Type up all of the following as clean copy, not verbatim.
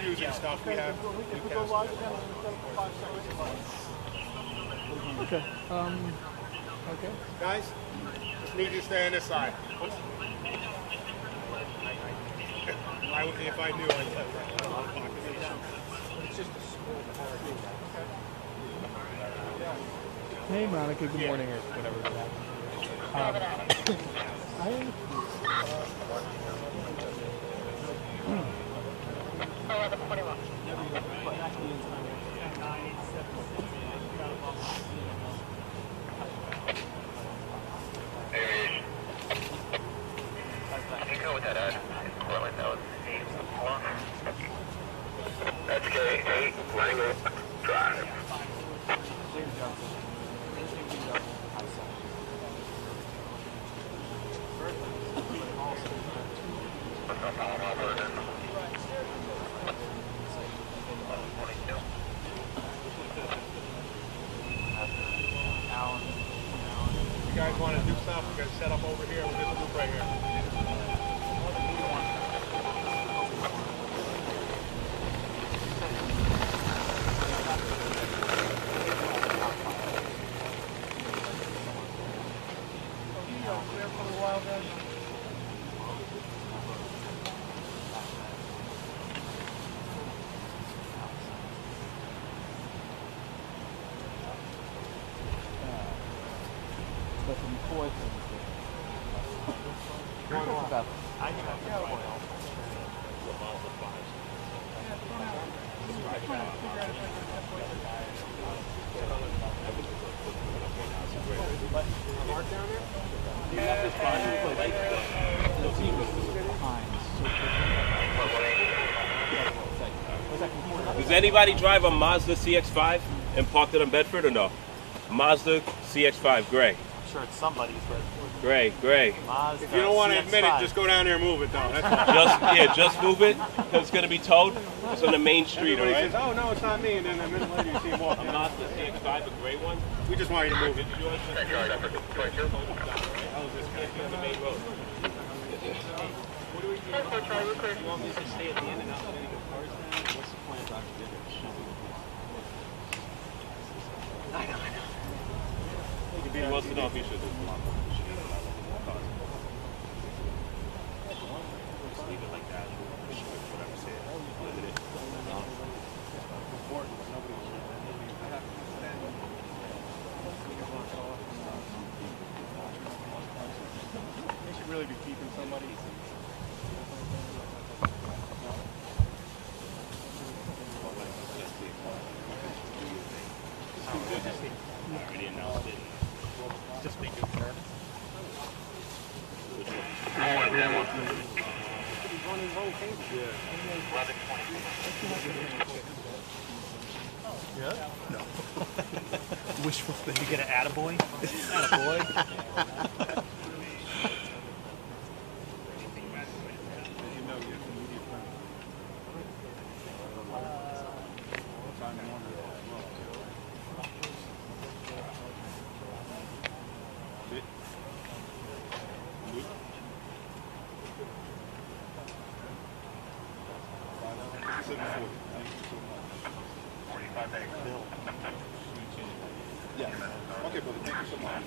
confusing stuff. We have Okay. Okay. guys, just need you to stay on this side. If I knew, I'd tell you. It's just a school. Hey, Monica. Good morning, or whatever. That's K8 Wrangle Drive. You guys want to do stuff? We're going to set up over here with this group right here. Does anybody drive a Mazda CX-5 and parked it in Bedford or no? Mazda CX-5, gray. I'm sure it's somebody's, but Gray. Mazda If you don't want to admit it, CX-5. just go down there and move it, though. That's all. Just move it because it's gonna be towed. It's on the main street, all Everybody right? says, oh, no, it's not me, and then a minute later you see him walk A down. Mazda CX-5, a gray one. We just want you to move it. Did you want to the main road? What do we do? You want me to stay at the end and not let any cars down? What's the plan after dinner? I know. He wants to know if he should do it. Just leave it like that. Whatever, say it. Limit it. They should really be keeping somebody. Wishful thing. You get an attaboy? Attaboy? Okay, brother, thank you so much.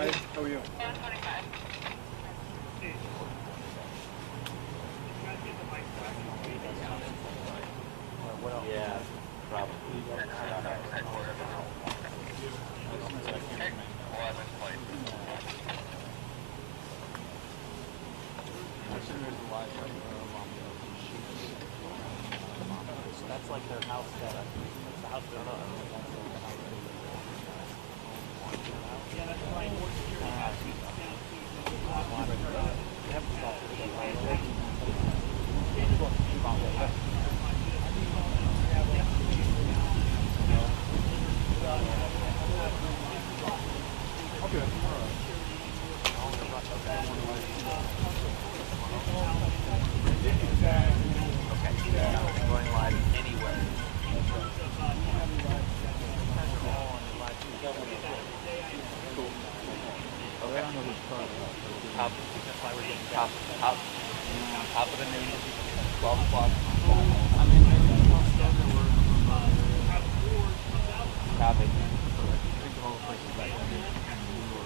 Hey, how are you? Yeah, probably. Think of all the places like New York.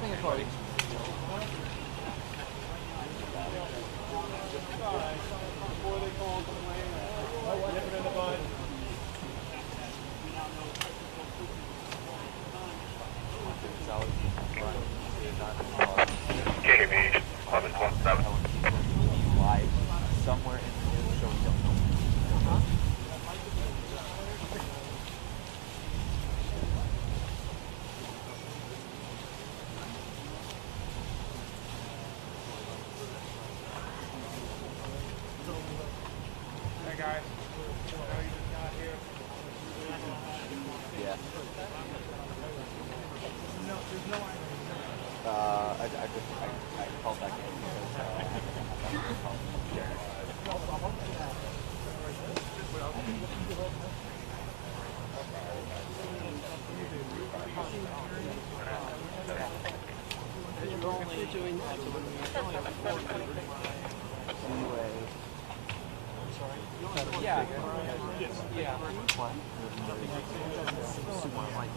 Singapore. KV 1127. Live somewhere in the news, so we don't know. Hey guys, I know you just got here. Yeah. No, there's no idea. I called back in Yeah. Yeah. What? Super light.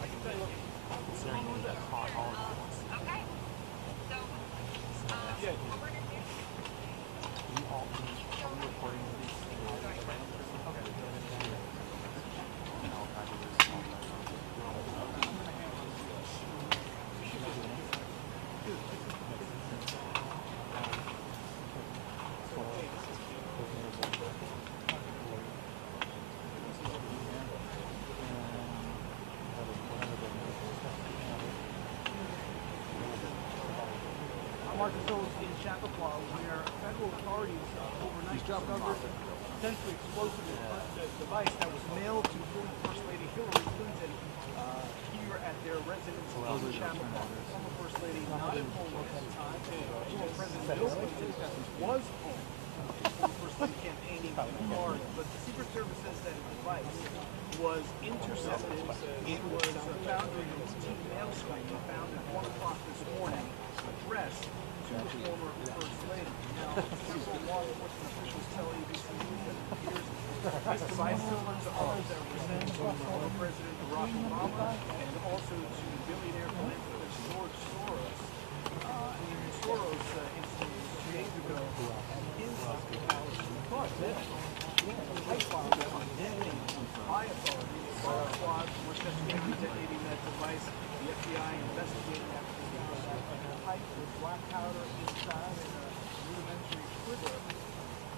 Considering that caught all of us. You all recording these. In Chappaqua, where federal authorities overnight discovered potentially explosive device that was mailed to former First Lady Hillary Clinton here at their residence in Chappaqua. Former First Lady not at home at that time. Former President Bill Clinton was home. Former First Lady campaigning in Florida, but the Secret Service says that a device was intercepted. It was found during a routine mail swipe found at 1 o'clock this morning, addressed to the former First Lady. Now, several law enforcement officials tell ABC News that it appears this device similar to others that were sent to former President Barack Obama and also to billionaire philanthropist George Soros. Soros incident days ago in hospitality. By authorities, squad from Westchester County detonating that device. The FBI investigating after they found a pipe with black powder inside and a rudimentary quiver.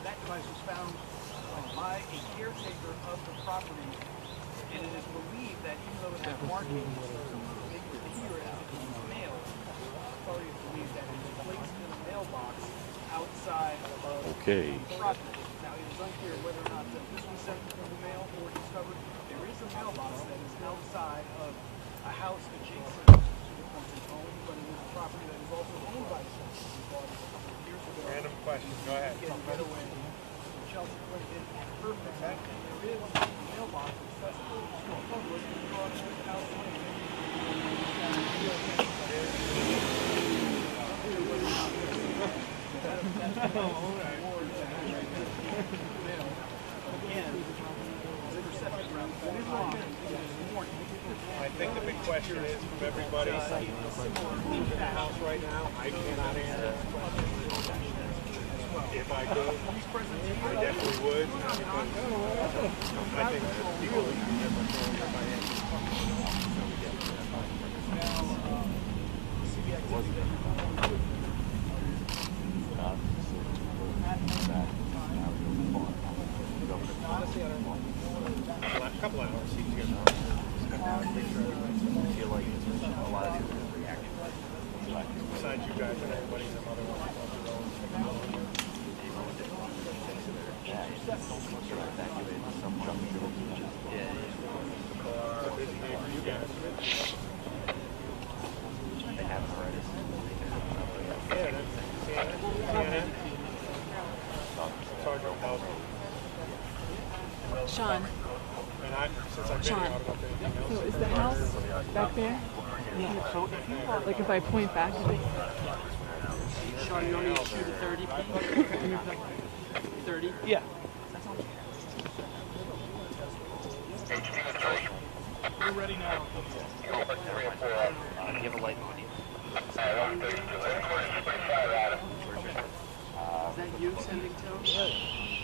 That device was found by a caretaker of the property, and it is believed that even though it had markings, it would appear as if it was mail. Authorities believe that it was placed in a mailbox outside of the property. Now, it is unclear whether or not this was sent through the mail or discovered. There is a mailbox that is outside of a house adjacent to the Clinton home, but it is a property that is also owned by the Clintons. We bought it years ago. Random question, go ahead. Getaway from Chelsea Clinton and her family. And there is a mailbox accessible to the public across the house lane. I think the big question is from everybody in the house right now, I cannot answer that question. If I could, I definitely would, because I think that people would be different if I answered. A couple hours, he's going to feel like a lot of people react. besides you guys and everybody in the other one. You guys. They haven't already. Yeah, that's CNN. Sergeant Pelton. Sean, And I, since I've been here, I don't know if anything else. so is the house back there? Yeah. Like if I point back, is it? Sean, you only shoot at 30 feet. Yeah. We're ready now. Do you have a light on you? Is that you sending tone?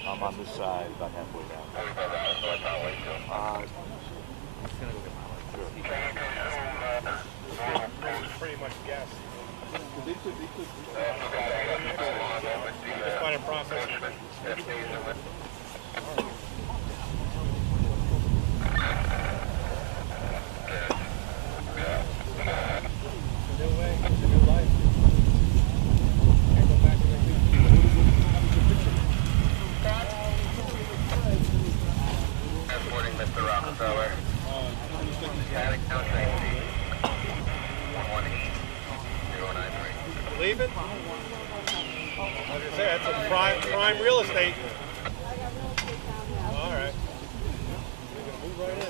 I'm on this side, about halfway down. I'm just gonna go get my light. Sure. Pretty much guess. Just find a process. It's a new way, it's a new life. Can't go back to Transporting Mr. Rockefeller. Static now train C. 118-093. Leaving? I was gonna say, that's a prime real estate. All right. We're gonna move right in.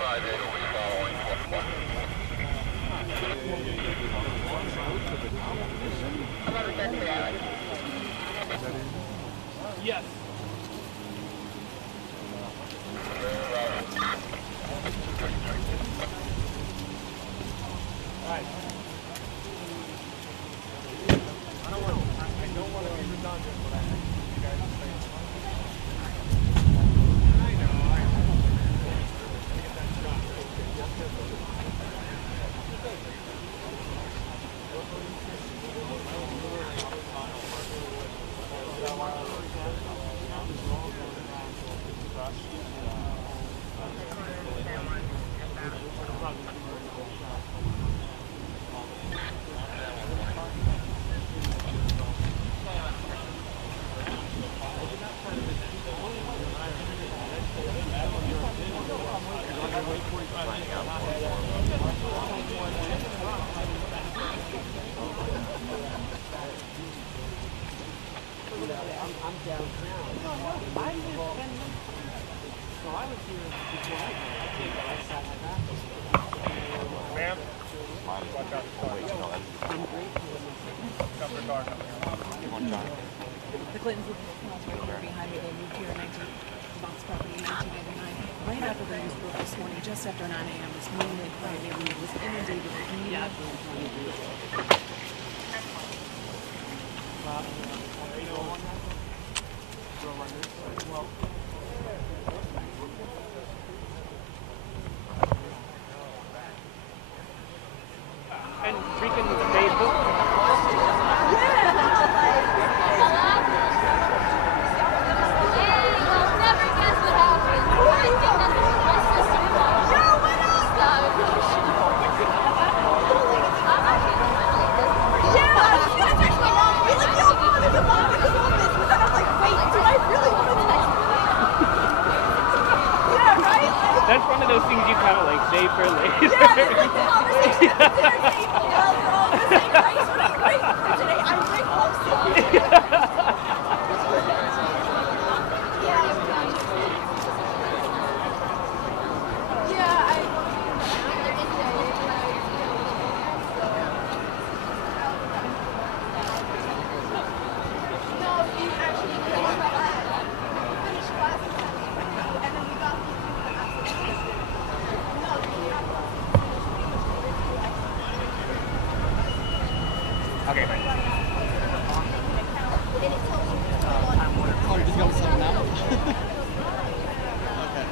58 will be following. Yes. Ma'am? Watch out. Come to the car. The Clintons lived in the house right here behind me. They moved here in Box property in 1999. Right after the news broke this morning, just after 9 a.m. this morning, the entire neighborhood was inundated with media. And freaking Facebook. That's one of those things you kind of like save for later. Okay, thanks. Oh, you just got something now? Okay.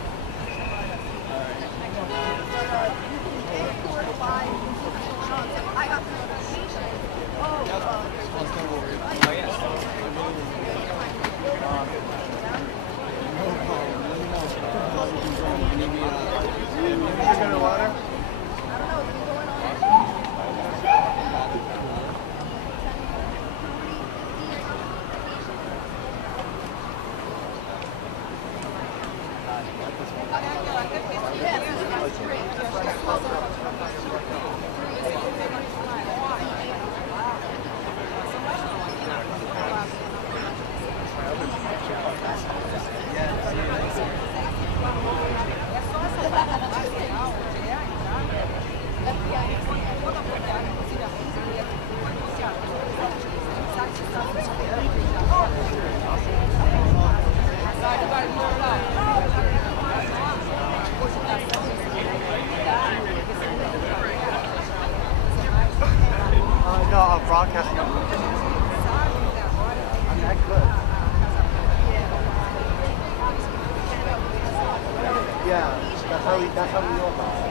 Yeah, that's how we know about it.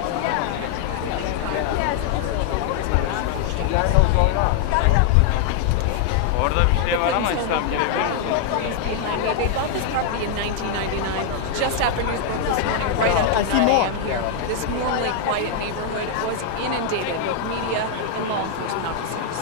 That knows going on. Orada bir şey var ama İslam girebilir. Behind me. They bought this property in 1999, just after news broke this morning, right after 9 a.m. here. This normally quiet neighborhood was inundated with media and law enforcement officers.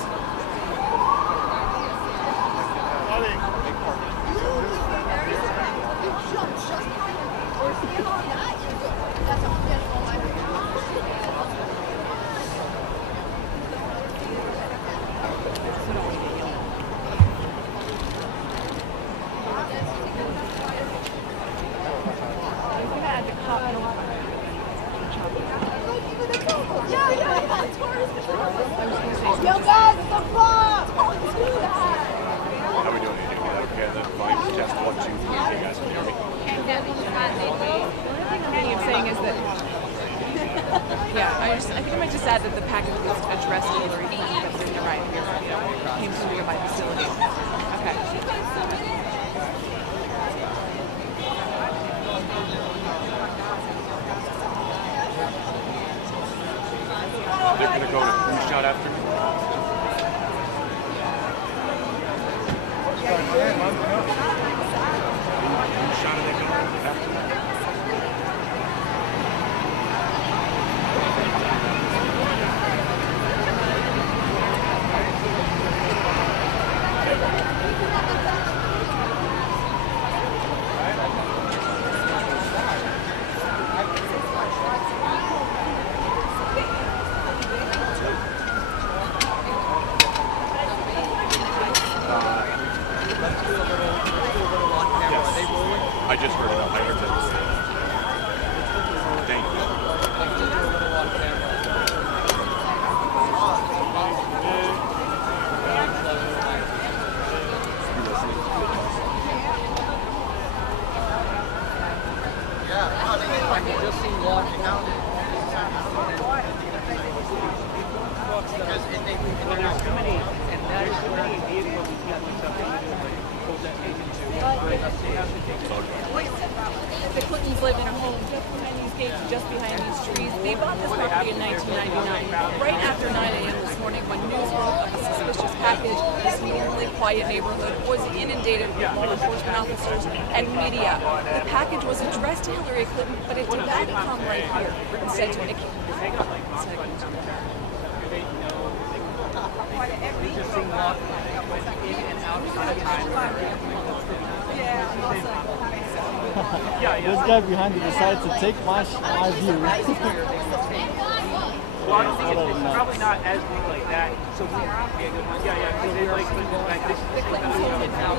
Yo guys, it's a bomb! Let's do that! How are we doing? Okay, then fine. Test 1, 2, 3. Okay, guys, can you hear me? The thing I'm saying is that, I think I might just add that the package was addressed to Hillary Clinton, but there's no right here. Came to nearby facility. Okay. They're going to go to flu shot after me. Flu shot are they going to after? I just heard it. I heard that. Thank Just seen walking out. The Clintons live in a home just behind these gates, just behind these trees. They bought this property in 1999, right after 9 a.m. this morning, when news broke of a suspicious package. This normally quiet neighborhood was inundated with law enforcement officers and media. The package was addressed to Hillary Clinton, but it did not come right here. Instead, to Nikki. This guy behind me decided to take my view. Well, I don't think it's probably not as big like that. So we, because they like this. The Clintons hold it now.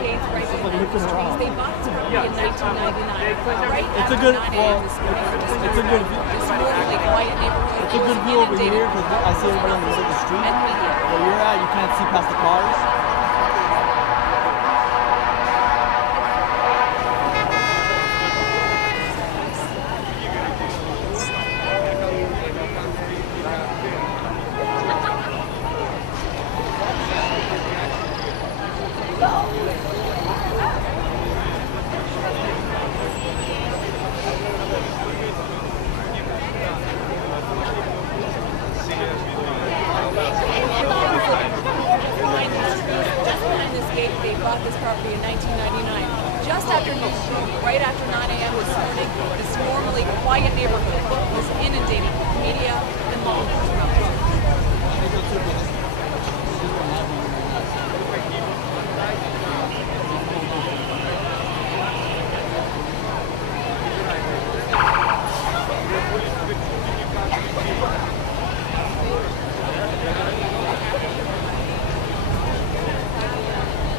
Gates right behind the trees. They bought this property in 1999, right It's a after good, 9 well, a.m. this morning. it's a good view. This normally quiet neighborhood It's a good view over here because I see everybody on the middle of the street. and media. Where you're at, you can't see past the cars. They bought this property in 1999, just after news broke, right after 9 a.m. this morning. This normally quiet neighborhood was inundated with media and law enforcement officers.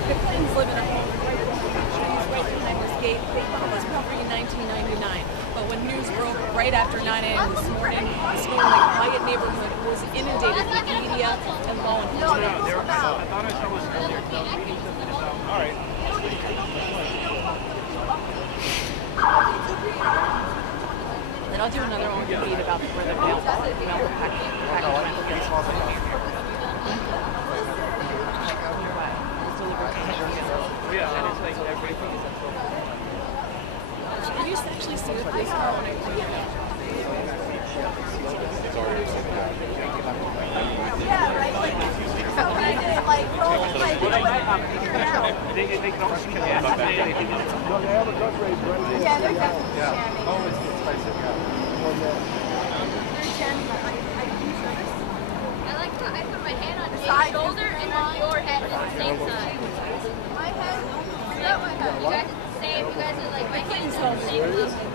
The Clintons live in a home right behind this gate. They bought this property in 1999, but when news broke right after 9 a.m. this morning, this normally quiet neighborhood was inundated with media and law enforcement officers. I thought I saw this earlier. So I was reading something about. All right. Then I'll do another one read about where the mail package went. They can almost come in. No, they have a gun range right there. Yeah, they're definitely Yeah. Oh, it's expensive, yeah. One there. I like how I put my hand on Jay's shoulder and then your head at the same time. My head, Not my head. You guys are the same. You guys are like my hands on the same level.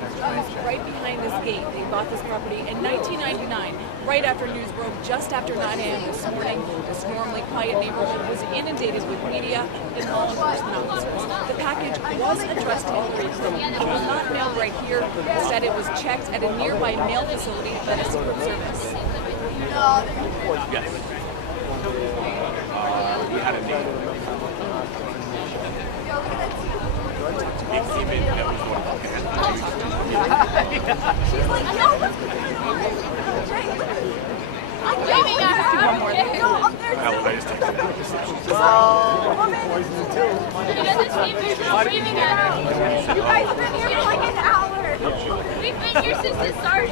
Right behind this gate. They bought this property in 1999, right after news broke, just after 9 a.m. this morning. This normally quiet neighborhood was inundated with media and law enforcement officers. The package was addressed to Hillary Clinton. It was not mailed right here. Instead, it was checked at a nearby mail facility by the Secret Service. He had a name. she's like, no, what's going on? Jay, I'm waving at her. No, up there too. You guys are waving at her. You guys have been here for like an hour. We've been here since it started.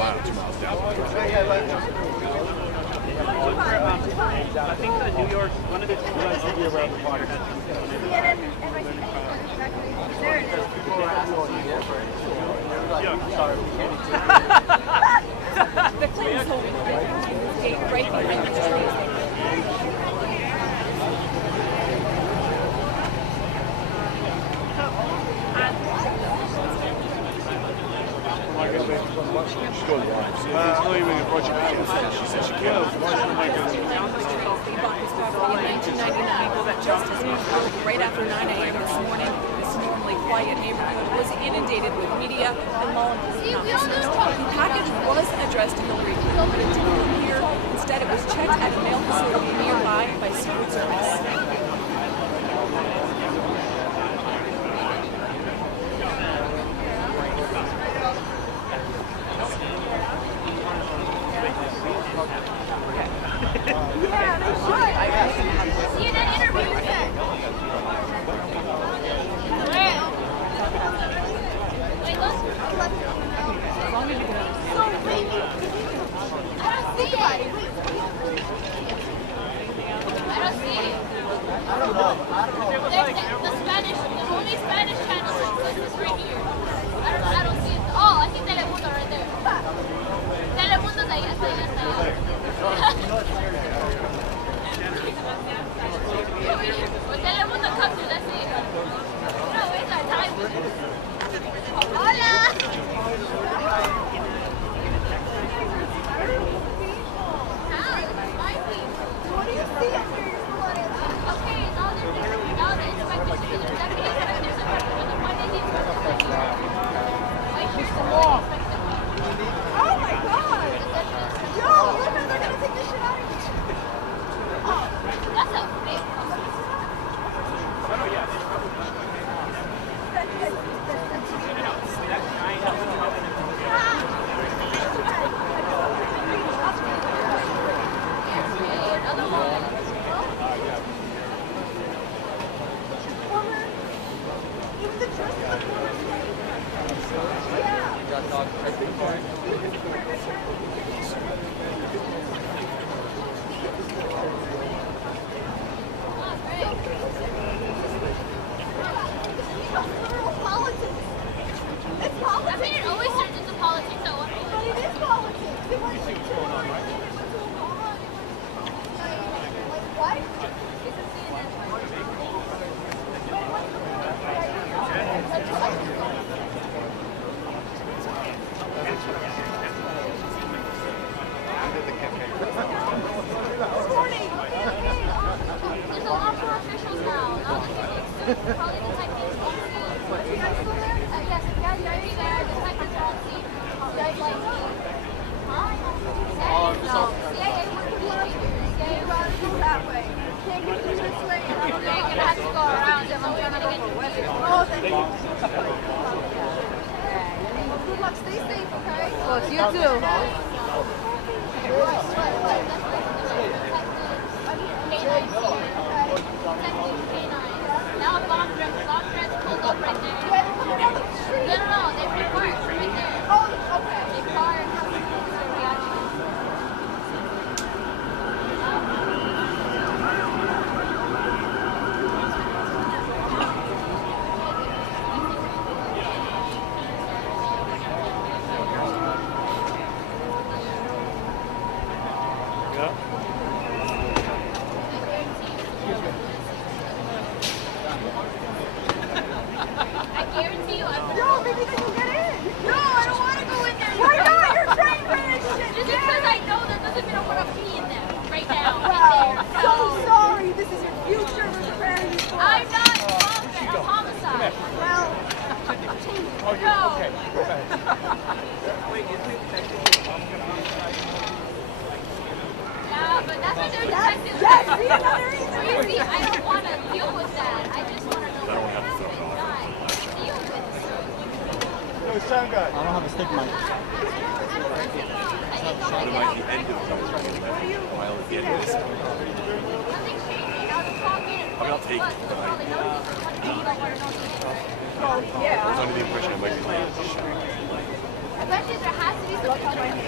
I think the New York, one of the two guys will be around the water. CNN, NYC, there it is. The Clintons hold this gate right behind the trees. She said she can't. They bought this property in 1999, just as news broke, right after 9 a.m. this morning. This normally quiet neighborhood was inundated with media and law enforcement officers. The package was addressed to Hillary Clinton, but it didn't come here. Instead, it was checked at a mail facility nearby by Secret Service. Yeah, they should. CNN interview. Wait, look. So, wait, I don't see it. I don't see it. The Spanish, the only Spanish channel is right here. I don't see it. Oh, I see Telemundo right there. Telemundo's ahí, hasta allá, hasta allá. When Telemundo comes here, that's it. No, it's our time. Hola! How? My feet. What do you see up there? Okay, it's all the inspectors. There's deputy inspectors and the one that needs to right here's the law. Oh my god! Yo, look, they're gonna take this shit out of you. Oh, that's a big think my What about the end of the while at the end of this? I mean, I'll take it. Well, yeah. I was under the impression I might be late. I bet you there has to be some kind of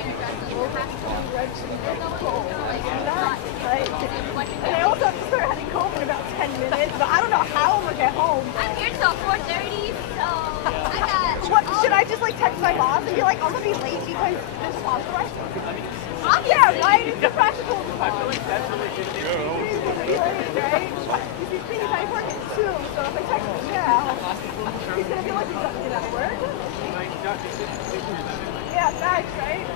Right. And I also have to start having coke in about 10 minutes, but I don't know how I'm gonna get home. I'm here till 4:30, so I got. What, should I just like text my boss and be like, I'm gonna be late because this is authorized? Yeah, right? It's a practical response. That's a legitimate. Be late, right? You see, thing is, I work at 2, so if I text him now, he's gonna be like, he's got to get out of work. Yeah, thanks, right?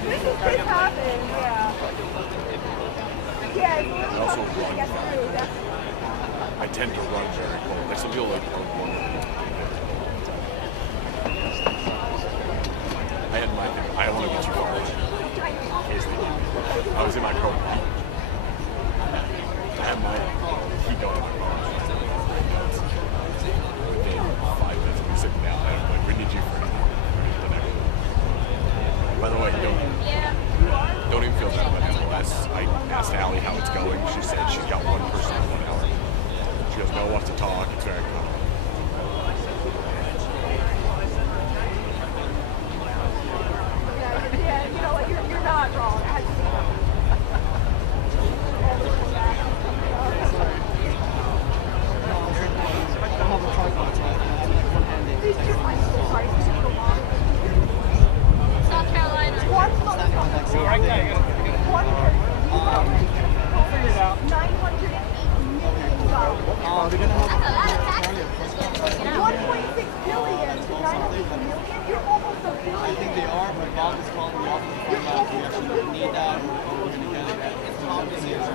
This happens, yeah. Yeah, it's a little tough to get through, definitely. I tend to run very cold. Like some people like run. I had my thing. I don't want to go too far. I was in my car. I had my heat going on my car. Within 5 minutes, we sitting down. I'm like, we need you for the next. By the way, don't even feel bad about SOS. I asked Allie how it's going. She said she's got one person in 1 hour. She goes, no one wants to talk. It's very common. Yeah, you know what, you're not wrong. I had to see that. South Carolina. Oh, they're gonna have That's a lot of taxes. $1.6 billion to $900 million. You're almost a billion. I think they are, but Bob is calling me off to find out if we actually need that or we're gonna get it. It's something is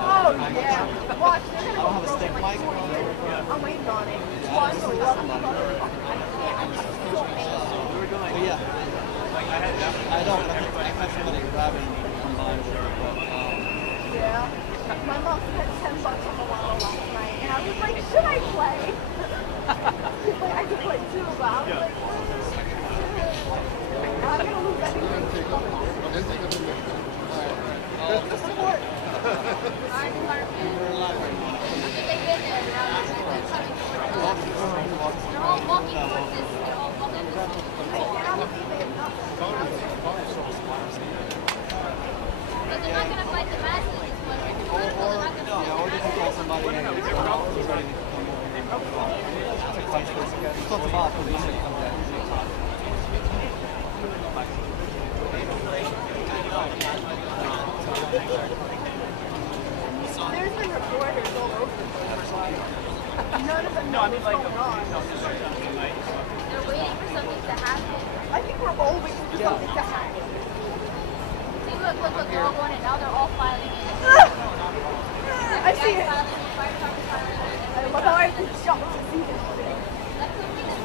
Oh, yeah. Watch, they're I gonna don't have a go stick broke mic. like I'm waiting on it. Watch, so love you, motherfucker. But yeah, I don't. I have somebody grabbing from mine. But Yeah. My mom spent $10 on the lotto last night, and I was like, should I play? She's like, I could play too, but I was like, I'm gonna lose everything. Support. we're live right now. They've been there around. They're all walking towards this. They're all walking this way. But they're not going to fight the masses this one. They're not going to Yeah, or they can call somebody and he's ready to come over. It's not the boss, but he's gonna come back. There's been reporters all over. None of them know what's going on. They're waiting for something to happen. I think we're all waiting for something to happen. See, look, they're all going in. Now they're all filing in. I see it. Filing in, fire department filing in. I love how I have to jump to see this thing. That could be this.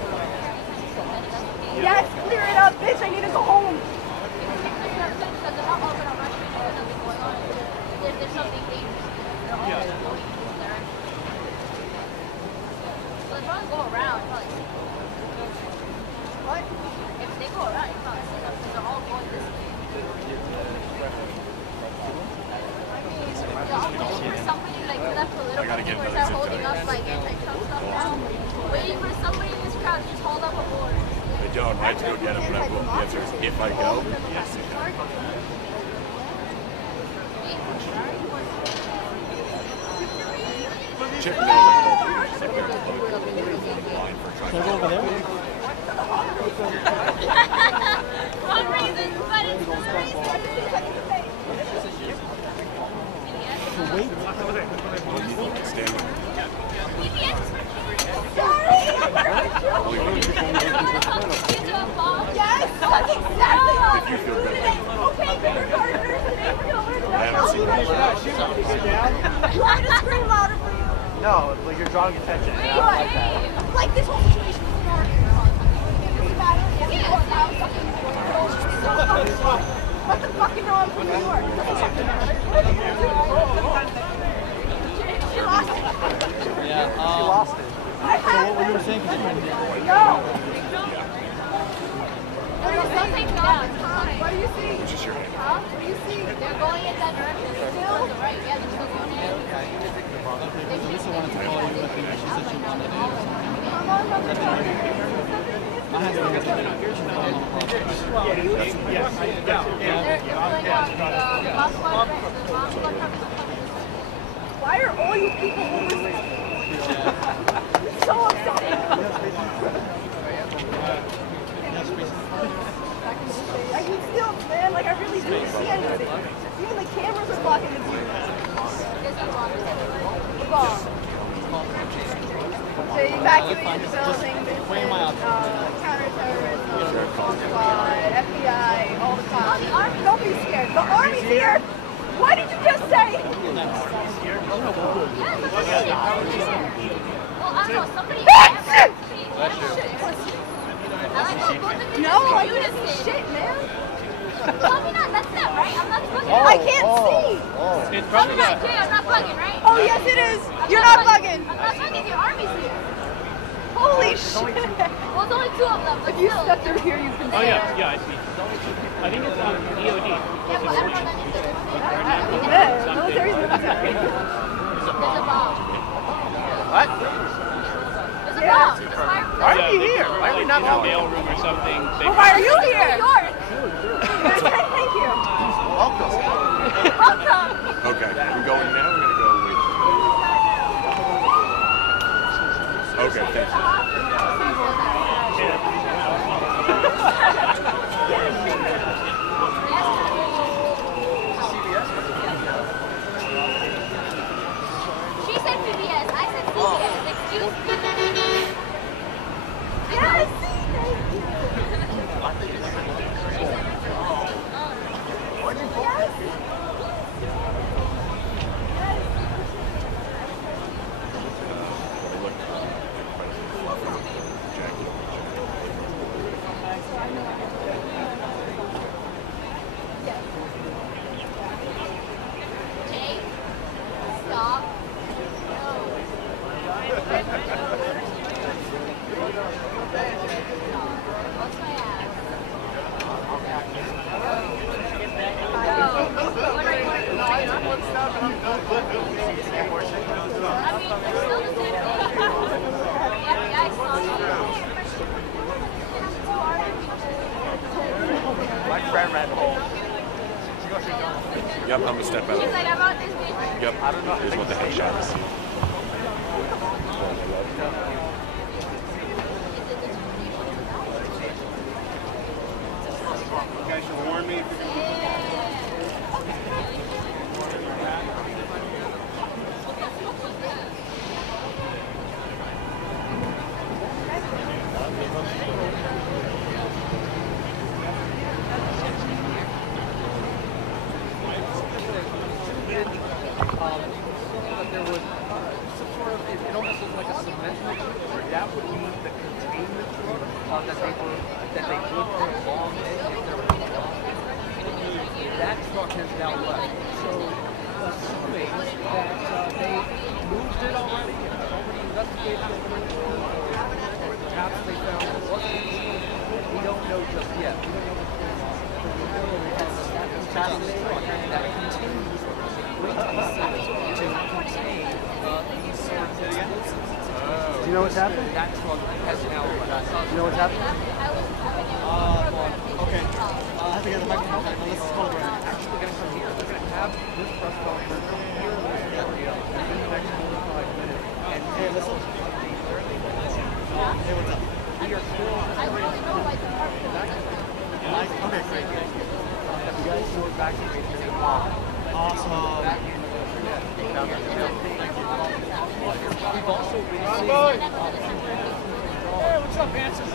Yes, clear it up, bitch. I need to go home. Because they're not all going to rush into nothing going on. There's something dangerous. They're all going in this direction. So they'll probably go around. What? If they go around, you probably see them because they're all going this way. For somebody like left political people who are holding up like anti-Trump stuff now, waiting for somebody in this crowd to just hold up a board. I don't. I have to go get him, but I will. The answer is if I go, yes. Chick knows I told her to sit there and look line for trying to go over there. Wrong reason, but it's the reason. Standing. EPS is for Sorry! Yes, that's exactly how If you feel good. Okay, kindergartners, and they were going to learn I haven't seen that. You want me to scream louder for you? No, like you're drawing attention. And I don't like that. Like this whole situation is an argument. It doesn't matter. It's a courthouse. What the fuck is wrong with New York? It doesn't fucking matter. She lost it. Yeah, She lost it. I so have what you were saying, because you couldn't hear. No. Don't take me down. What do you see? Which is your hand? Huh? What do you see? They're going in that direction. Still? Right, yeah, they're still going in. Lisa wanted to call you, but she said she wanted to. I had to get the Why are all you people overseas? It's so upsetting. I can still, man, like I really don't see anything. Even the cameras are blocking the view. The bomb. They evacuated the building, counterterrorism, squad, FBI, all the time. Don't be scared. The army's here. What did you just say? Well, I don't know, somebody... No, I didn't see shit, man. Tell me not, that's not right. I'm not bugging. I can't see. It's Tell me not, Jay, I'm not bugging, right? Oh, yes, it is. You're not bugging. I'm not bugging, your army's here. Holy shit. Well, it's only 2 of them, but If you still. step through here, you can see. Oh yeah, yeah, I see. I think it's on DOD. Yeah, but I don't know that it's Yeah, military's military. There's a bomb. What? There's a bomb. There's fire. Why are you here? Why are we not in a mail room or something? Well, why are you here? New York. Thank you. Welcome. Okay, we're going now. We're gonna go wait. Okay, thank you. She said PBS. I said CBS. Excuse me. Yes, thank you. Jay, stop. What's my ass? I mean, it's still the same thing. The FBI saw me. My friend ran home. Yep, I'm gonna step out. He's like, I brought this bitch. Yep, here's what the headshot is. You guys should warn me. That there was some sort of, it almost looked like a cement mixture. That would be the containment that they would put along it if there was a bomb. That truck has now left. So, assuming that they moved it already and already investigated it, perhaps they found it wasn't. We don't know just yet. We don't know what's going on. But we know that that truck that continues to contain these sorts of explosives. Do you know what's happening? That truck has now left. Do you know what's happening? Okay. I have to get the microphone back, but let's call it right. Actually going to come here. They're going to have this press conference here in this area in the next 45 minutes. And Hey, listen. Hey, what's up? we are still I really know like the part of the Okay, great. you guys go back to the Awesome. We've also been seeing Hey, what's up, Manson?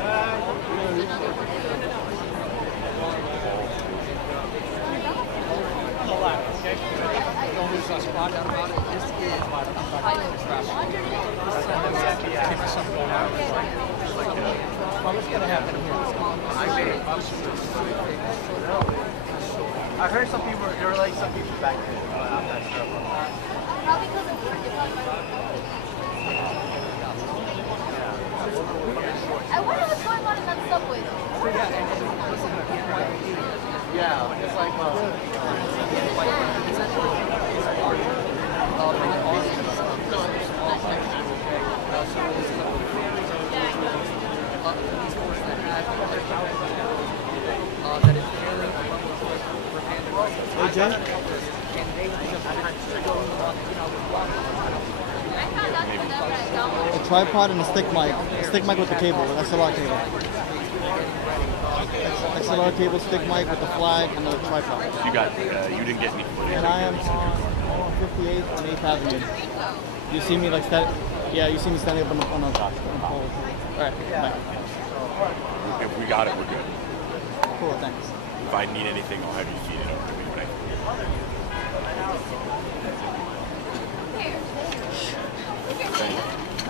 Okay. don't lose us spot out about it. This is my pilot traffic. What's going to happen here? I heard some people, there were like some people back there, but I'm not sure. Probably because of work. I wonder what's going on in that subway though. So yeah, and listen, that is fairly above the choice for Android. Hey, Jay? And they just go A tripod and a stick mic. A stick mic with the cable, an XLR cable. XLR cable, stick mic with the flag, and the tripod. You got, you didn't get any footage. And I am on 58th and 8th Avenue. You see me like yeah, you see me standing up on the pole. Alright, bye. If we got it, we're good. Cool, thanks. If I need anything, I'll have you feed it over to me when I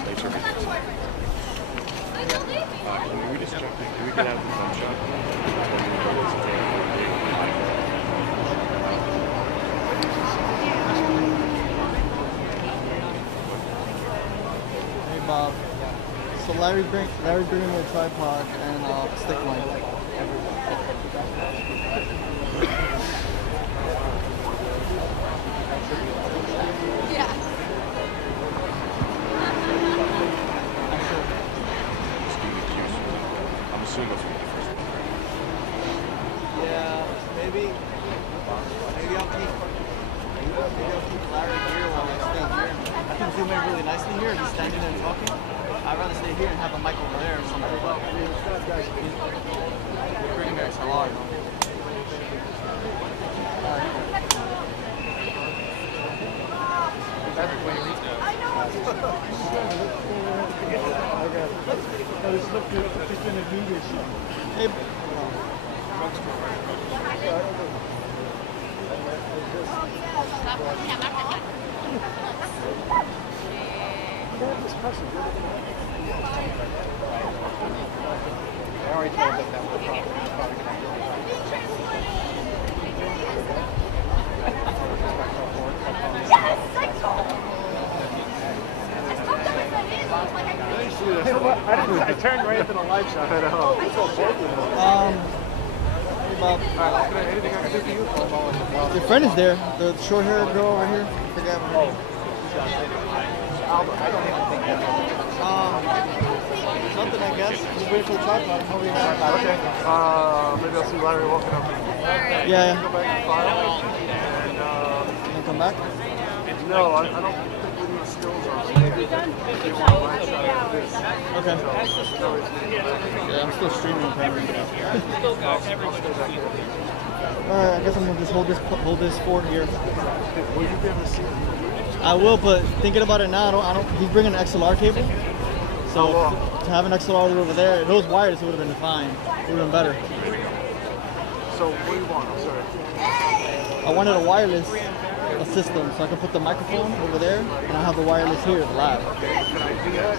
Thanks for being here. Can we just check? Can we get out of the phone shop? Hey Bob. So Larry bringing me a tripod and a stick mic. Yeah. I'm assuming that's what the first one. Yeah, maybe I'll keep Larry here while I stay here. I can zoom in really nicely here. He's standing there talking. I'd rather stay here and have a mic over there or something. Bring me XLR. Hey. I already told them that was probably I turned right into the light shot. I know. Hey Bob. Anything I can do for you? Your friend is there. The short-haired girl over here. I forgot her name. I don't even think that. Something, I guess. Just wait for the tripod. I'll be back. Okay. Maybe I'll see Larry walking up. Yeah. Go back to the file. Can you come back? No, I don't think we need skills on it. Maybe if you want a light shot of this. Okay. So, Yeah, I'm still streaming apparently. I'll stay back here. Alright, I guess I'm gonna just hold this fort here. Will you be able to see it? I will, but thinking about it now, I don't. He's bringing an XLR cable, so to have an XLR over there, if it was wireless, it would have been fine. It would have been better. So what do you want? I'm sorry. I wanted a wireless system, so I could put the microphone over there, and I have the wireless here at the lab. Can I do that?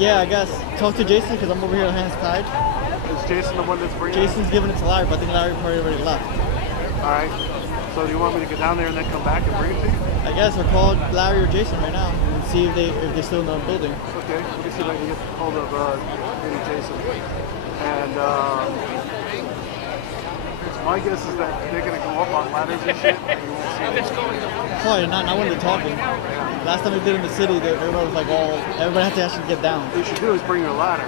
Yeah, I guess. Talk to Jason, because I'm over here, hands tied. Is Jason the one that's bringing it? Jason's giving it to Larry, but I think Larry probably already left. Alright. So do you want me to go down there and then come back and bring it to you? I guess, or call Larry or Jason right now and see if they're still in the building. Okay, let me see if I can get hold of maybe Jason. And my guess is that they're going to go up on ladders and shit. And you won't see anything. Probably not when they're talking. Last time we did in the city, everybody was like everybody had to actually get down. What you should do is bring your ladder.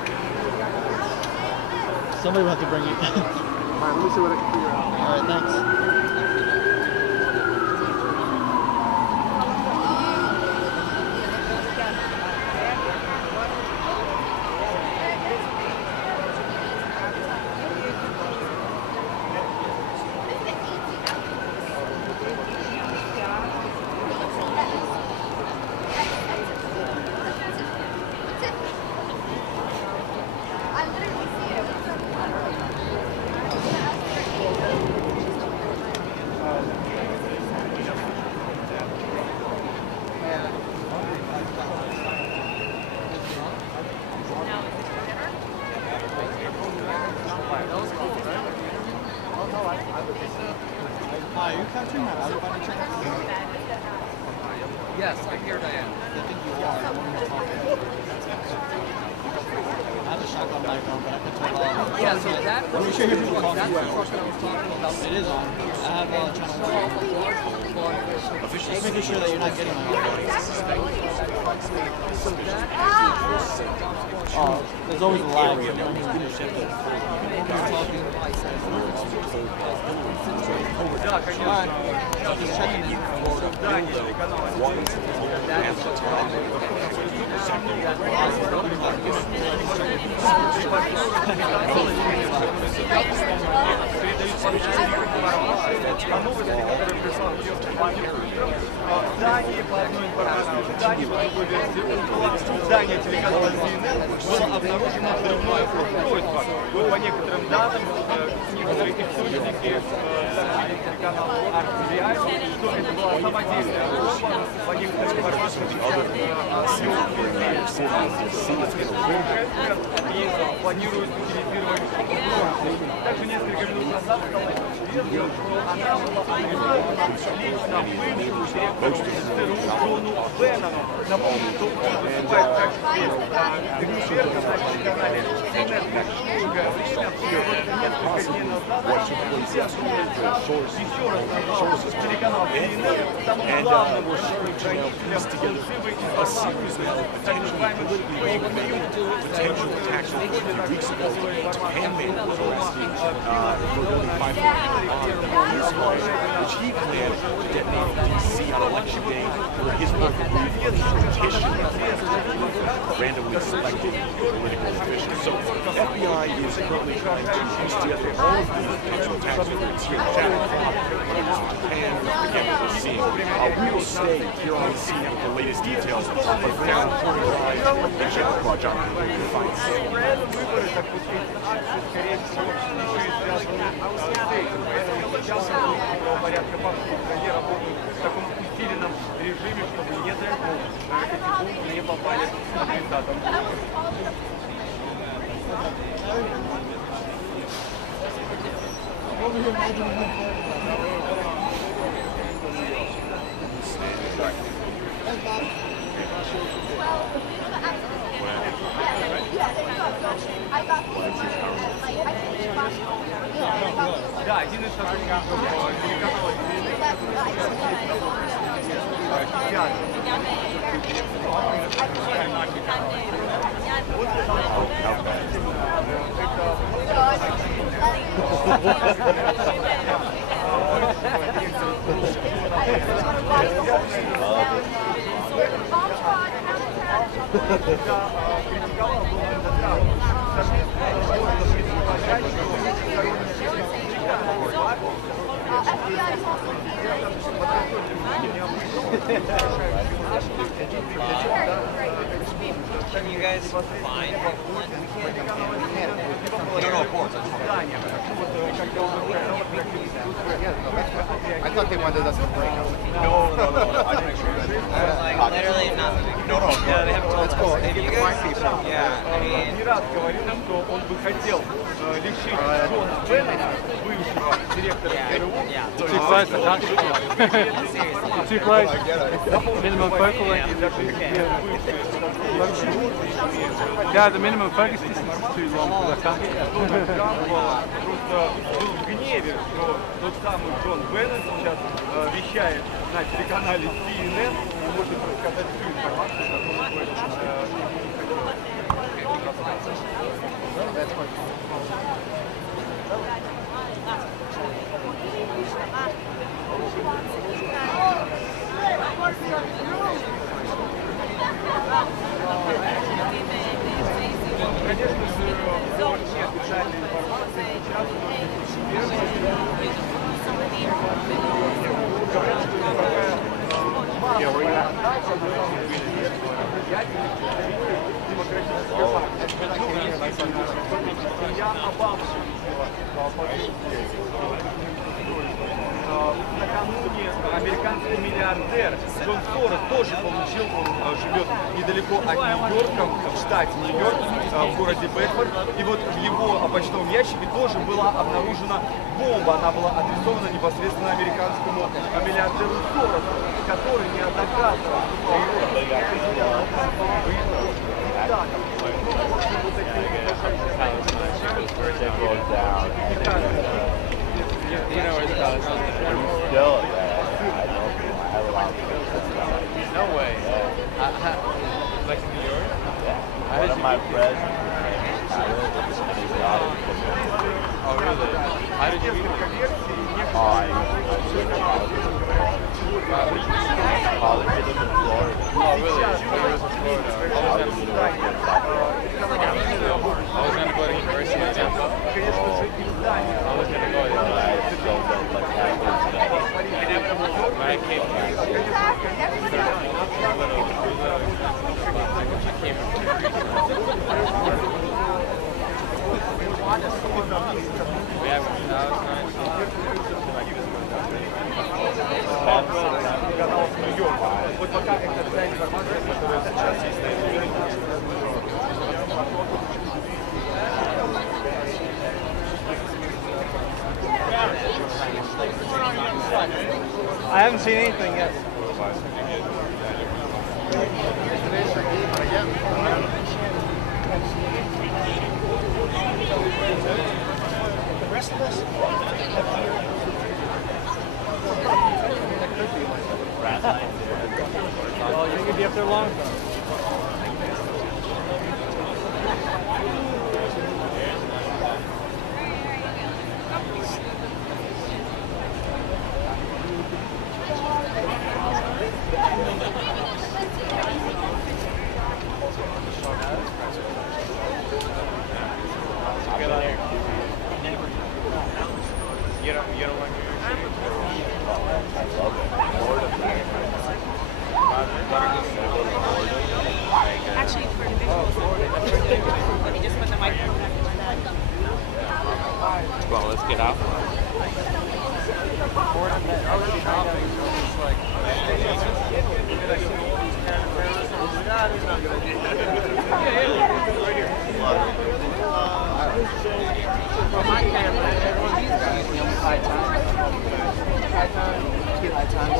Somebody will have to bring it. Alright, let me see what I can figure out. Alright, thanks. Are you capturing my audio by any chance? Yes, I'm here, Diane. I think you are. I have a shotgun mic on, but I can turn off. Yeah, so that Let me show you people talking. that's the question I was talking about. It is on. I have channel 1. Just making sure that you're not getting my audio. So that There's always a lag. Just checking. Здание, по одной информации, здание, по другой версии, здание телеканала CNN было обнаружено взрывное устройство. Вот по некоторым данным, некоторые источники сообщили телеканалу RTVI, что это была самодельная бомба. По некоторым информациям, и планируют утилизировать устройство. Также несколько минут назад стало известно, что она была адресована лично бывшему директору ЦРУ Джону Беннону. Напомню, что он выступает в качестве эксперта на телеканале CNN долгое время. И вот несколько дней назад президент Дональд Трамп еще раз назвал телеканал CNN самым главным хранителем фальшивой информации, так называемым fake news. Potential attacks a few weeks ago to handmaid was arrested for nearly $5 million which he planned to detonate in D.C. on election day where his local booth was randomly selected political officials. So the FBI is currently trying to piece together all of the potential attacks, whether it's here in Japan, whether it's Japan, again, what we're seeing. We will stay here on the scene with the latest details, but for now, and check the project you'll find Выборы, так вот, эти акции, скорее всего, еще и связаны с этим. Поэтому сейчас правопорядка повсюду. Они работают в таком усиленном режиме, чтобы, не дай бог, эти бомбы не попали к адресатам. Да, один из сотрудников телеканала Can you guys find what No, of course. I thought they wanted us to break up. No. I didn't make sure you guys Like, literally nothing. No. Yeah, they haven't told That's us. cool. If you guys, yeah, I mean, не раз говорил, что он бы хотел лишить Джона Беннона, бывшего директора ЦРУ, Too close, I can't Too close. Minimum focal length. Yeah, the minimum focus distance is too long for that. Просто был в гневе, что тот самый Джон Беннон сейчас вещает на телеканале CNN и может рассказать всю информацию, которую конечно же, очень официальной информации сейчас накануне американский миллиардер Джон Сорос тоже получил, он живет недалеко от Нью-Йорка, в штате Нью-Йорк, в городе Bedford. И вот в его почтовом ящике тоже была обнаружена бомба. Она была адресована непосредственно американскому миллиардеру Соросу, который неоднократно No way. Like in New York? I One of my friends had it, and he got it. Oh, really? How did you meet him? I college, he lived in Florida. Oh, really? When he was in Florida. I was going to go to university in Tampa. I was going to go there. When I came here, we haven't been out tonight. I haven't seen anything yet. The rest of us? Well, you're going to be up there long. You don't like New York City? I love it. Florida, Actually, for individuals, let me just put the microphone back in my bag. Well, let's get out. My camera, everyone these guys, you know, 5 times. 5 times, 5 times.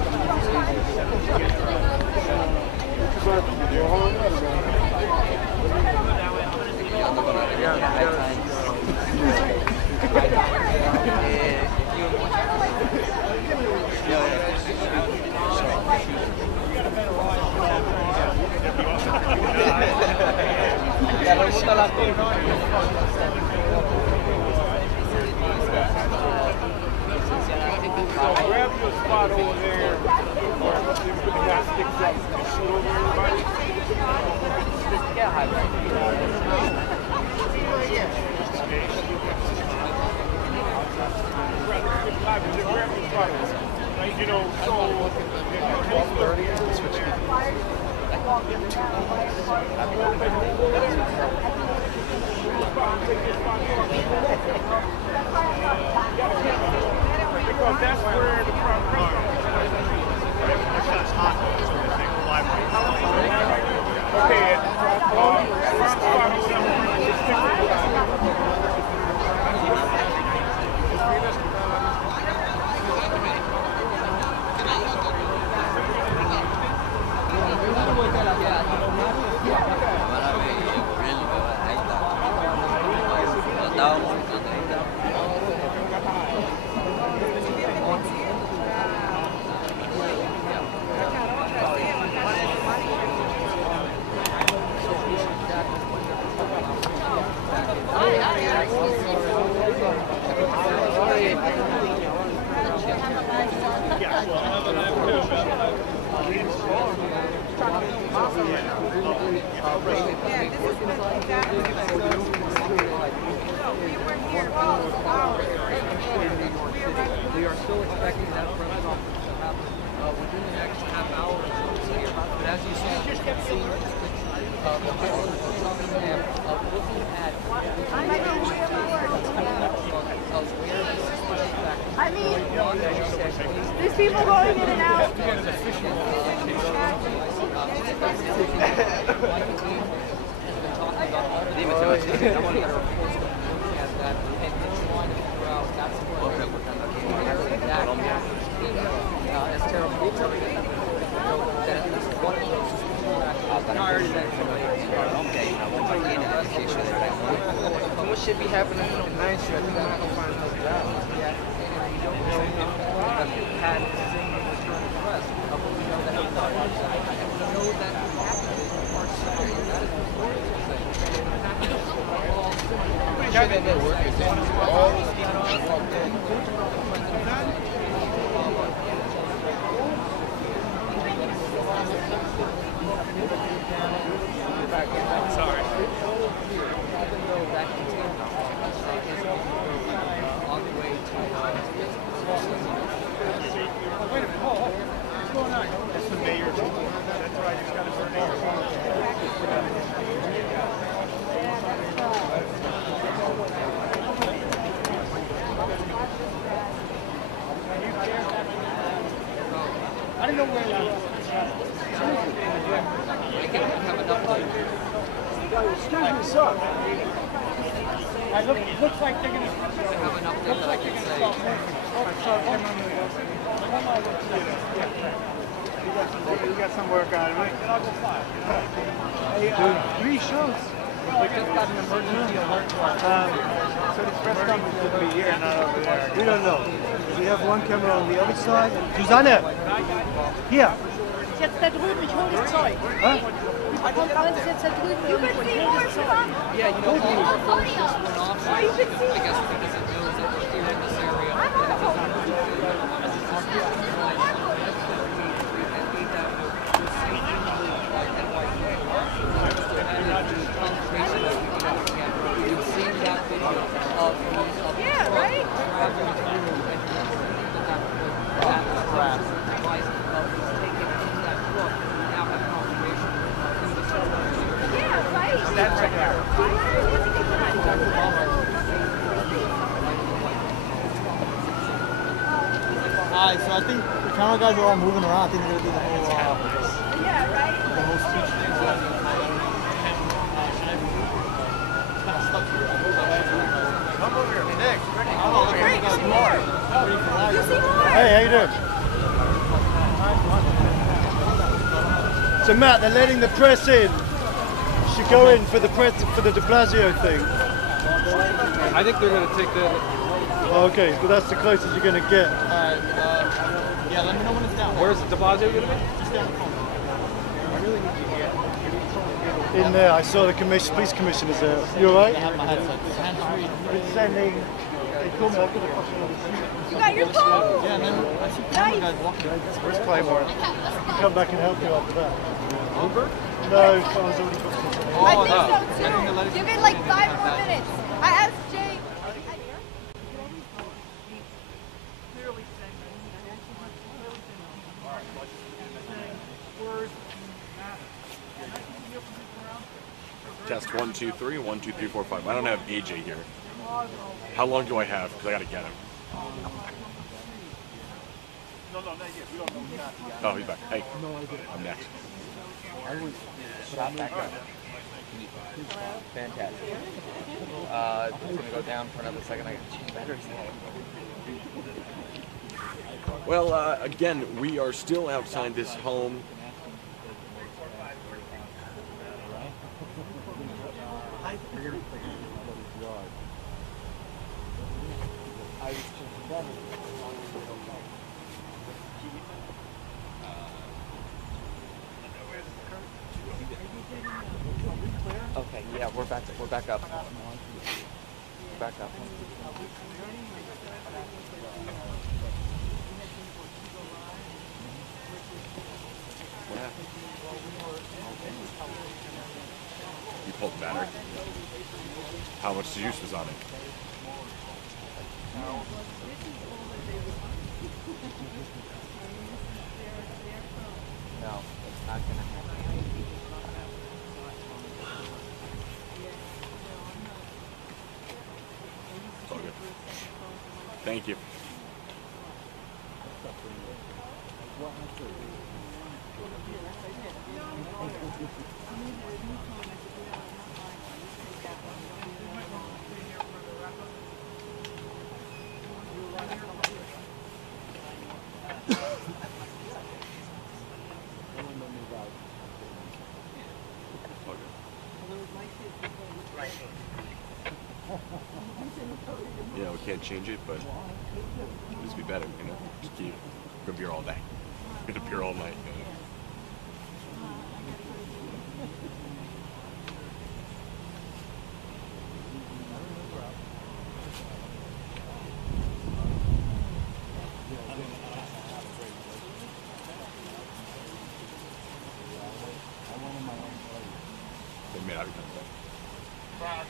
Grab your spot over there, or if the guy sticks up and shoot over everybody. You know, so 30 and switch. Because that's where the problem is. It's hot, so we take the library. Okay, We are still expecting that press conference to happen within the next half hour or so. But as you see, looking at I mean, there's people going in and out. Leave it to us. I want to get a report at that and trying to figure out that's what it's terrible. That at least one of those what should be happening on 9th Street? We gotta go find another job. Yeah, and we don't know that we had the same return of arrest. We know that we know that happened. That is important. That is important. sure that their work is done. Sorry. What's going on? It's the mayor. That's right. He's got his own name. I didn't know where you were. Excuse me, sir. It looks like they're going to start You got some work on it, right? Hey, 3 shows. We just got an emergency alert to our so the press conference should be here, not over there. We don't know. We have one camera on the other side. Susanne! Hier! Jetzt da drüben, ich hol das Zeug. Jetzt da drüben irgendwo, ich hol das Zeug. Yeah, you know, all of our phones just went off. So I guess because it knows that we're here in this area. I'm on the phone. You've seen that video of Yeah, right? Yeah, right? That's a car. Alright, so I think the camera guys are all moving around. I think they're going to do the whole, Yeah, right? the whole speech thing. Come over here, Nick. Oh, look, Great, you guys see more. more. You see more? Hey, how you doing? So Matt, they're letting the press in. You should go in for the press for the De Blasio thing. I think they're going to take the. Oh, okay, but that's the closest you're going to get. Alright, yeah, let me know when it's down. Where's De Blasio going to be? Just down the corner. In there, I saw the police commissioners there. You alright? I have my headset. It's hands-free. It's sending. They called me. I've got a question on the street. You got your phone? Yeah, and then I see camera guys walking. Where's Claymore? I'll come back and help you after that. Uber? No, I was already booked. I think so too. Give it like 5 more minutes. I asked Jay. Test 1, 2, 3, 1, 2, 3, 4, 5. I don't have AJ here. How long do I have? Because I got to get him. No, not yet. We don't know. Oh, he's back. Hey, I'm next. Shot back up. Fantastic. It's going to go down for another second. I got to change batteries now. Well, again, we are still outside this home. Okay, yeah, we're back up. We're back up. What happened? You pulled the battery. How much juice was on it? No, it's not going to happen. It's all good. Thank you. Yeah, we can't change it, but this would be better, you know? Just keep good beer all day. Good beer all night. You know? may not be coming back.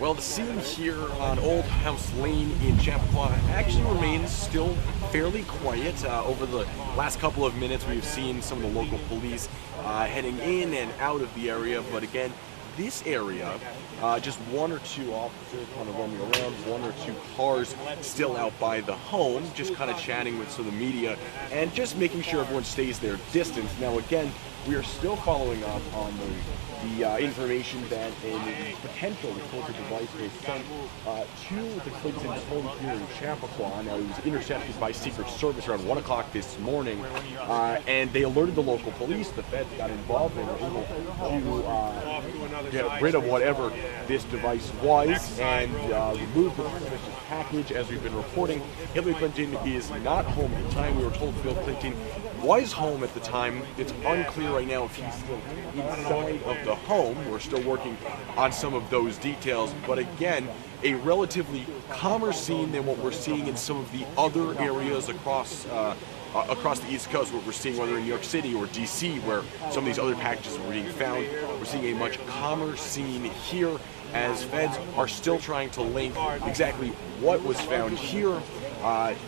Well, the scene here on Old House Lane in Chappaqua actually remains still fairly quiet. Over the last couple of minutes, we've seen some of the local police heading in and out of the area, but again, this area, just one or two officers kind of roaming around, one or two cars still out by the home, just kind of chatting with some of the media and just making sure everyone stays their distance. Now again, we are still following up on the information that a potential explosive device was sent to the Clintons' home here in Chappaqua. Now, it was intercepted by Secret Service around 1 o'clock this morning, and they alerted the local police. The feds got involved and were able to get rid of whatever this device was and remove the suspicious package. As we've been reporting, Hillary Clinton is not home at the time. We were told Bill Clinton was home at the time. It's unclear right now if he's still inside of the home. We're still working on some of those details, but again, a relatively calmer scene than what we're seeing in some of the other areas across the East Coast, what we're seeing whether in New York City or DC, where some of these other packages were being found. We're seeing a much calmer scene here as feds are still trying to link exactly what was found here,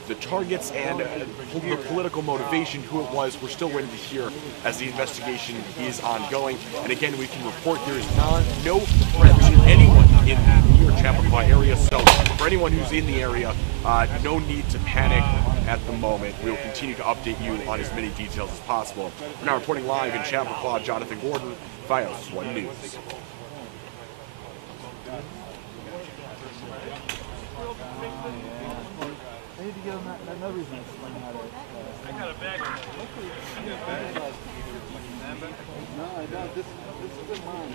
the targets and the political motivation, who it was. We're still waiting to hear as the investigation is ongoing. And again, we can report there is no threat to anyone in the near Chappaqua area. So for anyone who's in the area, no need to panic at the moment. We will continue to update you on as many details as possible. We're now reporting live in Chappaqua, Jonathan Gordon, FiOS 1 News. I need to give him another reason to explain how to. I got a bag. I got a bag. No, I don't. This is mine.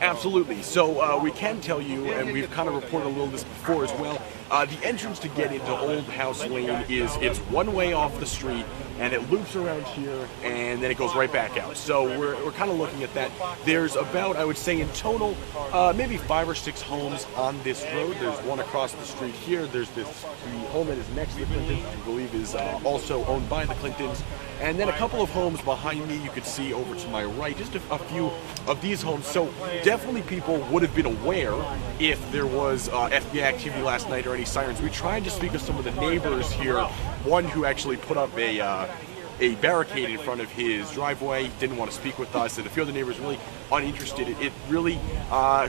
Absolutely. So we can tell you, and we've kind of reported a little this before as well, the entrance to get into Old House Lane it's one way off the street, and it loops around here, and then it goes right back out. So we're kind of looking at that. There's about, I would say in total, maybe 5 or 6 homes on this road. There's one across the street here. There's the home that is next to the Clintons, which I believe is also owned by the Clintons. And then a couple of homes behind me you could see over to my right, just a few of these homes. So definitely people would have been aware if there was FBI activity last night or any sirens. We tried to speak with some of the neighbors here, one who actually put up a barricade in front of his driveway, didn't want to speak with us, and a few other neighbors really uninterested. It really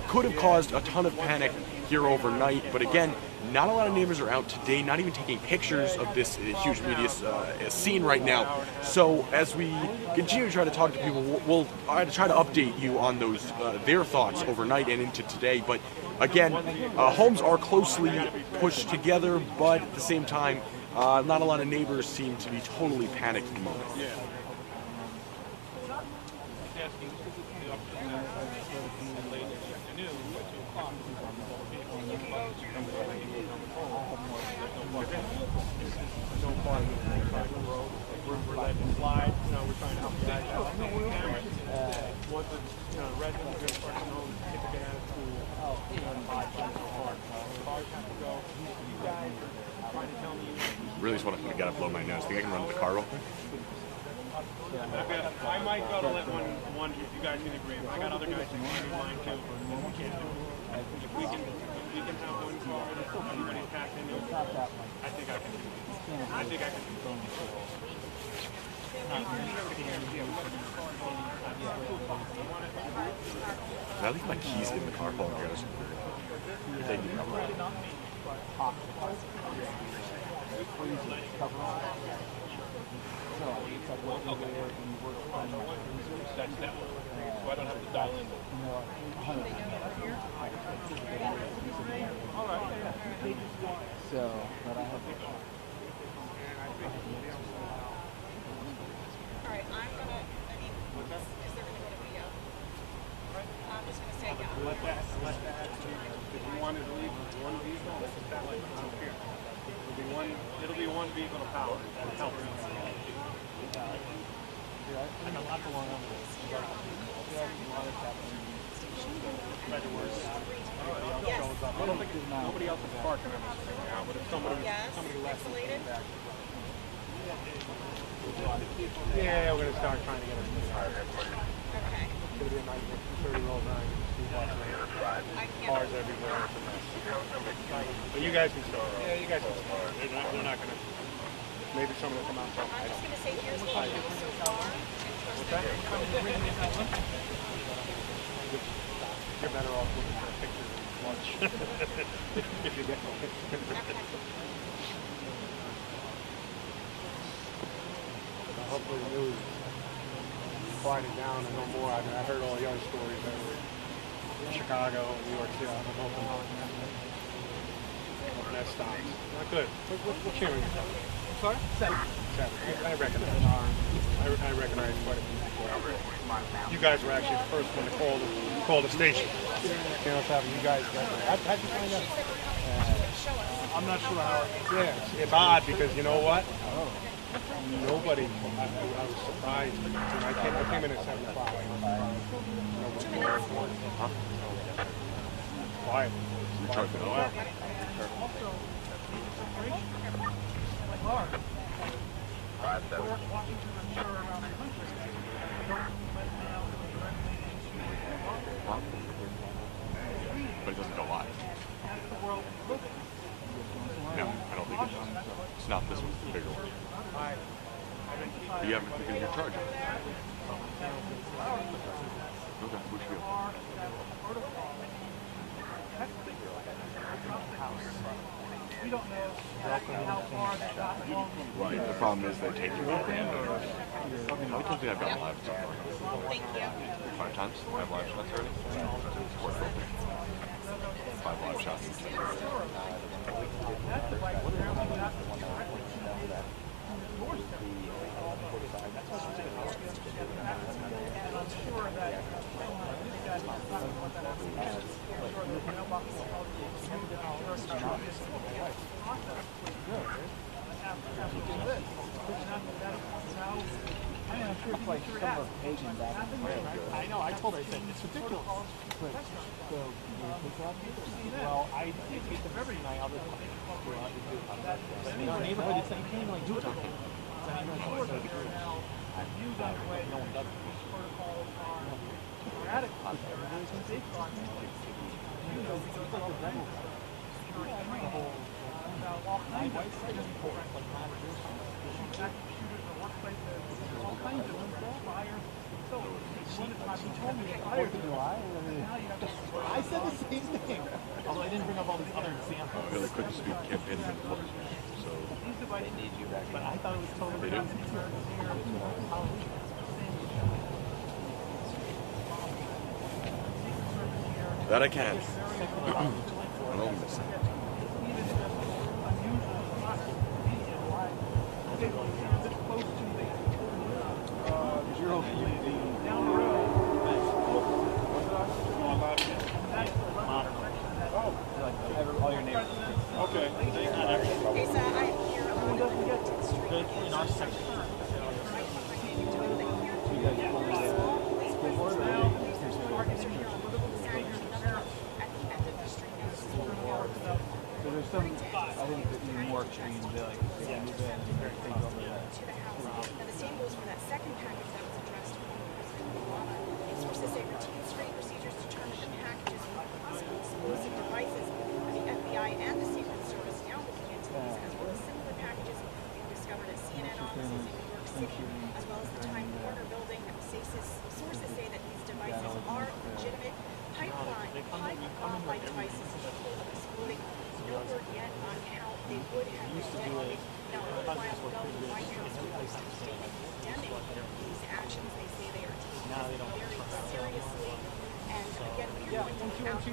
could have caused a ton of panic here overnight, but again, not a lot of neighbors are out today, not even taking pictures of this huge media scene right now. So as we continue to try to talk to people, we'll try to update you on those their thoughts overnight and into today. But again, homes are closely pushed together, but at the same time, not a lot of neighbors seem to be totally panicked at the moment. Really just want to gotta blow my nose. Think I can run to the car real quick? I might go to let one if you guys can agree. I got other guys that can do mine too. If we can have one car that everybody's packed into, I think I can do it. I think I can do it. Can I leave my keys in the car while it goes? Thank you. So I don't have to dial in. So, but I have. Alright, I'm gonna, is there gonna be a video? Is one vehicle to power and help. I got lots of long on this. I don't think nobody else is parking on this right now, but if somebody left. Yeah, we're gonna start trying to get it. Okay. It's gonna be a nice 230 roll ride. Cars everywhere. But you guys can start. Yeah, you guys can start. They're not gonna. Maybe some of them come out and talk. I'm just gonna say here's what I know so far. What's that? You're better off looking for a picture than lunch. If you get one. Hopefully the news quieted down and no more. I mean, I heard all the other stories that were in Chicago and New York City. I don't know if that stops. Not good. What channel are you talking about? Sorry? Seven. I recognize. I recognize quite a few people. You guys were actually the first one to call the station. You know what's happening? You guys. How'd you find out? I'm not sure how. Yeah, it's odd because you know what? Nobody. I was surprised. I came in at 7 o'clock. Quiet. Quiet for a while. But it doesn't go live. No, I don't think it does. It's not this one, the bigger one. You haven't figured your charger. Okay, which deal? Right, the problem is they take you for granted. How many times do you have gone live so far? Thank you. 5 times? 5 live shots already? 5 live shots. I know, I told her, I said, it's ridiculous. Well, I take them every night. I'll just in our neighborhood, it's like, you can't even like do it. No one does it. I said the same thing, although I didn't bring up all these other examples. They couldn't speak campaign in the public, so but I thought it was totally they do. That I can. I don't miss it. All your neighbors. Okay. In our section. So there's some, I think, even more extreme, they like, move in and take over that. The same goes for that second package that was addressed from President Obama. Sources say routine screening procedures determine the packages of possible explosive devices. The FBI and the Secret Service now looking into these, as well as similar packages being discovered at CNN offices in New York City, as well as the Time Warner building. Sources say that these devices are legitimate pipeline-like devices capable of exploding. No word yet on how they would have been detonated. Now, a little while ago, the White House released a statement condemning these actions. They say they are taken very seriously. And again, we are going to this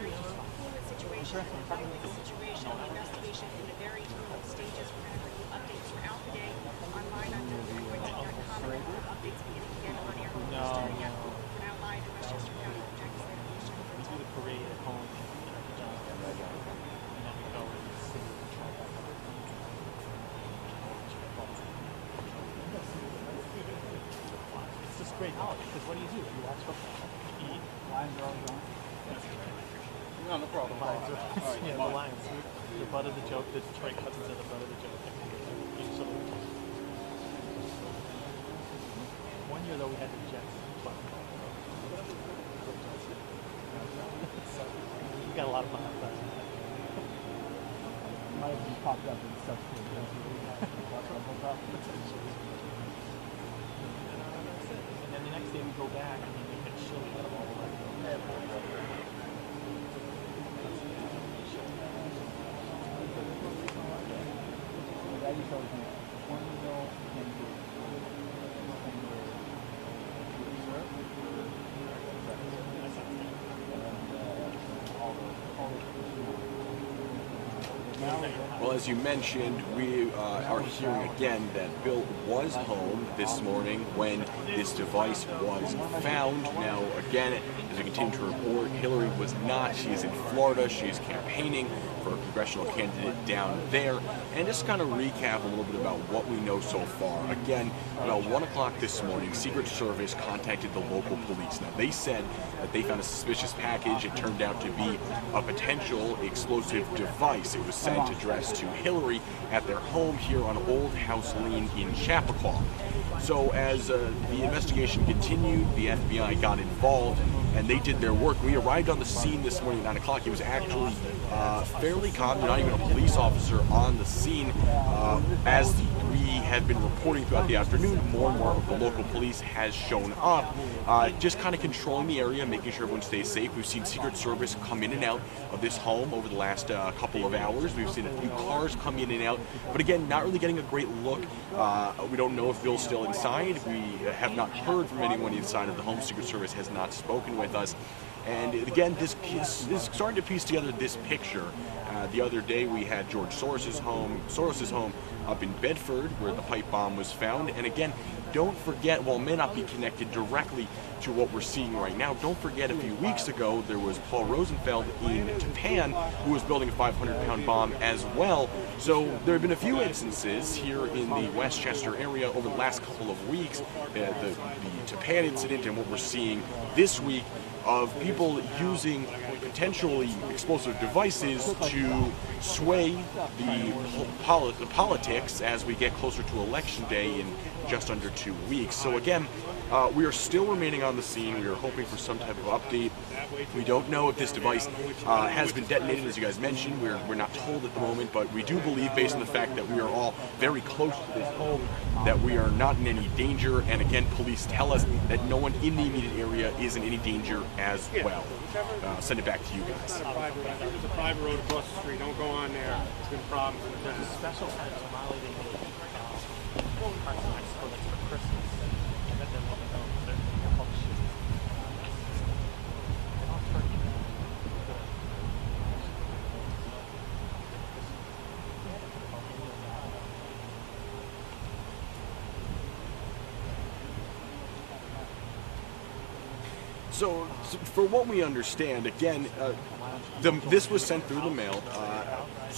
very fluid situation, an evolving situation, the investigation in the very early stages. We're going to bring you updates throughout the day online on newsroom.com. Updates beginning again on air starting at we're now live in Westchester County. We do the parade at home. great knowledge, because what do? You watch football, you eat, lines are always on. No, no problem. The Lions are, yeah, the Lions. The butt of the joke, the Detroit Cousins are the butt of the joke. One year though we had the Jets. We got a lot of fun with that. Might have been popped up and stuff too. And then the next day we go back and we get shit out of all the rest of them. That used to always be 20 mil and Well, as you mentioned, we are hearing again that Bill was home this morning when this device was found. Now, again, as we continue to report, Hillary was not. She is in Florida. She is campaigning for a congressional candidate down there. And just kind of recap a little bit about what we know so far. Again, about 1 o'clock this morning, Secret Service contacted the local police. Now, they said that they found a suspicious package. It turned out to be a potential explosive device. It was sent addressed to Hillary at their home here on Old House Lane in Chappaqua. So as the investigation continued, the FBI got involved and they did their work. We arrived on the scene this morning at 9 o'clock. It was actually fairly calm. Not even a police officer on the scene. As we have been reporting throughout the afternoon, more and more of the local police has shown up, just kind of controlling the area, making sure everyone stays safe. We've seen Secret Service come in and out of this home over the last couple of hours. We've seen a few cars come in and out, but again, not really getting a great look. We don't know if Bill's still inside. We have not heard from anyone inside of the home. Secret Service has not spoken with us. And again, this is starting to piece together this picture. The other day we had George Soros's home up in Bedford, where the pipe bomb was found. And again, don't forget, while it may not be connected directly to what we're seeing right now, don't forget a few weeks ago there was Paul Rosenfeld in Japan who was building a 500-pound bomb as well. So there have been a few instances here in the Westchester area over the last couple of weeks, the Japan incident and what we're seeing this week, of people using potentially explosive devices to sway the politics as we get closer to Election Day in just under 2 weeks. So again, we are still remaining on the scene. We are hoping for some type of update. We don't know if this device has been detonated, as you guys mentioned. We're not told at the moment, but we do believe, based on the fact that we are all very close to this home, that we are not in any danger. And again, police tell us that no one in the immediate area is in any danger as well. Send it back to you guys. There's a private road across the street. Don't go on there. There's been problems in the past. Special kind of tamale they make parts of Mexico that's for Christmas. And then they're called shit. And all turkey. So for what we understand, again, this was sent through the mail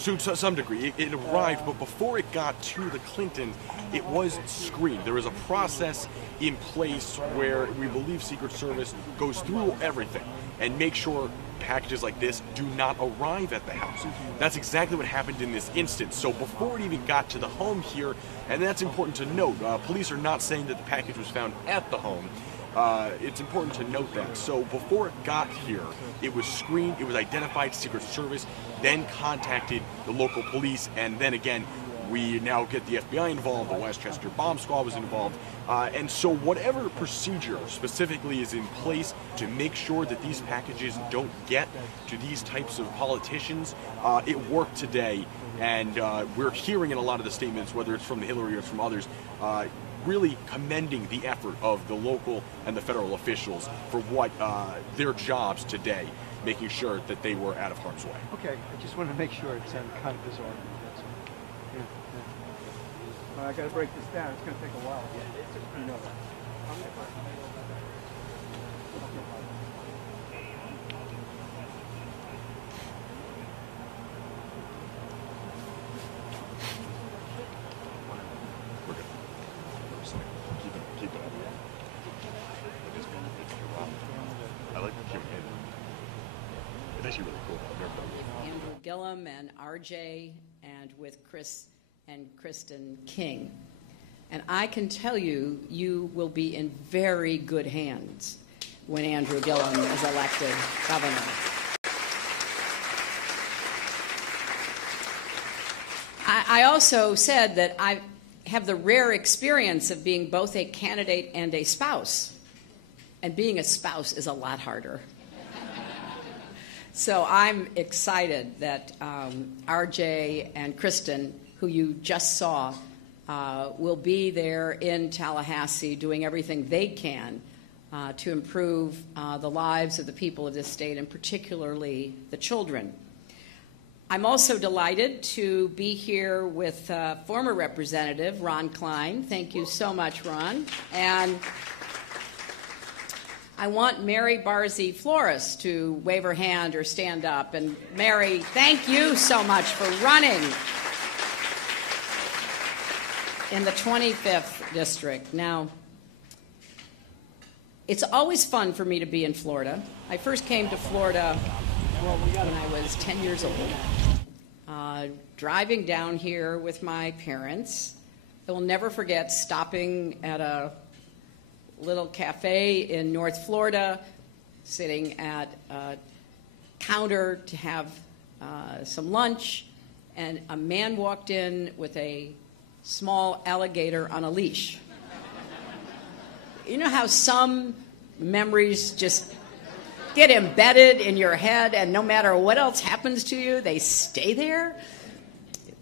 to some degree. It arrived, but before it got to the Clintons, it was screened. There was a process in place where we believe Secret Service goes through everything and make sure packages like this do not arrive at the house. That's exactly what happened in this instance. So before it even got to the home here, and that's important to note, police are not saying that the package was found at the home. It's important to note that. So before it got here, it was screened, it was identified, Secret Service, then contacted the local police, and then again, we now get the FBI involved, the Westchester Bomb Squad was involved, and so whatever procedure specifically is in place to make sure that these packages don't get to these types of politicians, it worked today, and we're hearing in a lot of the statements, whether it's from the Hillary or from others, really commending the effort of the local and the federal officials for what their jobs today, making sure that they were out of harm's way. Okay, I just wanted to make sure it's kind of bizarre. That's all. Yeah. I got to break this down. It's going to take a while. You know. Keep it up. actually really cool. I've never done that. Andrew Gillum and RJ and with Chris and Kristen King. And I can tell you, you will be in very good hands when Andrew Gillum is elected governor. I also said that I have the rare experience of being both a candidate and a spouse. And being a spouse is a lot harder. So I'm excited that RJ and Kristen, who you just saw, will be there in Tallahassee doing everything they can to improve the lives of the people of this state, and particularly the children. I'm also delighted to be here with former Representative Ron Klein. Thank you so much, Ron. And I want Mary Barzee Flores to wave her hand or stand up. And Mary, thank you so much for running in the 25th district. Now, it's always fun for me to be in Florida. I first came to Florida when I was 10 years old, driving down here with my parents. I will never forget stopping at a little cafe in North Florida, sitting at a counter to have some lunch, and a man walked in with a small alligator on a leash. You know how some memories just get embedded in your head, and no matter what else happens to you, they stay there?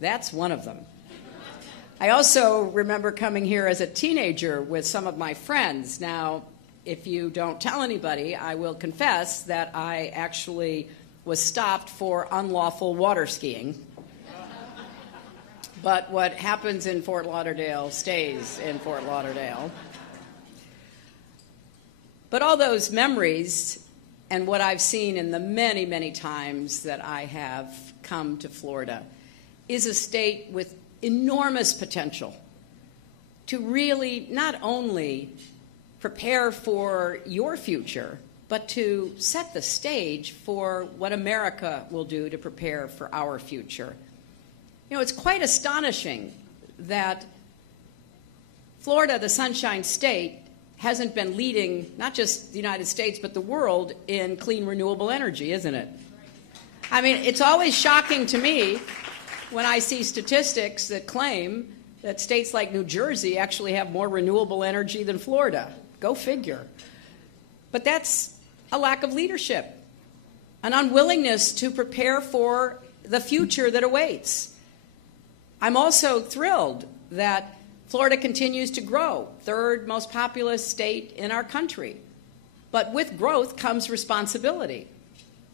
That's one of them. I also remember coming here as a teenager with some of my friends. Now, if you don't tell anybody, I will confess that I actually was stopped for unlawful water skiing. But what happens in Fort Lauderdale stays in Fort Lauderdale. But all those memories and what I've seen in the many, many times that I have come to Florida is a state with enormous potential to really not only prepare for your future, but to set the stage for what America will do to prepare for our future. You know, it's quite astonishing that Florida, the Sunshine State, hasn't been leading not just the United States, but the world in clean, renewable energy, isn't it? I mean, it's always shocking to me when I see statistics that claim that states like New Jersey actually have more renewable energy than Florida. Go figure. But that's a lack of leadership, an unwillingness to prepare for the future that awaits. I'm also thrilled that Florida continues to grow, third most populous state in our country. But with growth comes responsibility,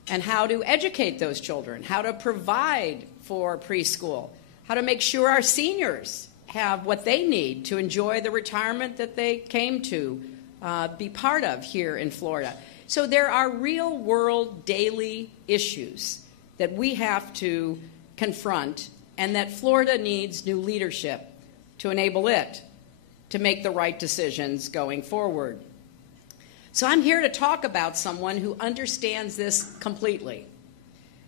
and how to educate those children, how to provide for preschool, how to make sure our seniors have what they need to enjoy the retirement that they came to be part of here in Florida. So there are real-world daily issues that we have to confront, and that Florida needs new leadership to enable it to make the right decisions going forward. So I'm here to talk about someone who understands this completely.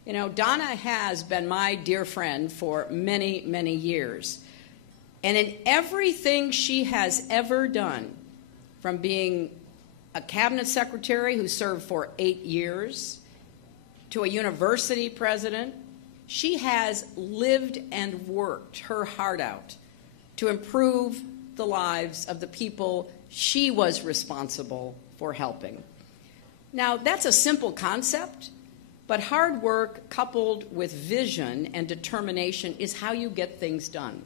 You know, Donna has been my dear friend for many, many years. And in everything she has ever done, from being a cabinet secretary who served for 8 years, to a university president, she has lived and worked her heart out to improve the lives of the people she was responsible for helping. Now, that's a simple concept, but hard work coupled with vision and determination is how you get things done.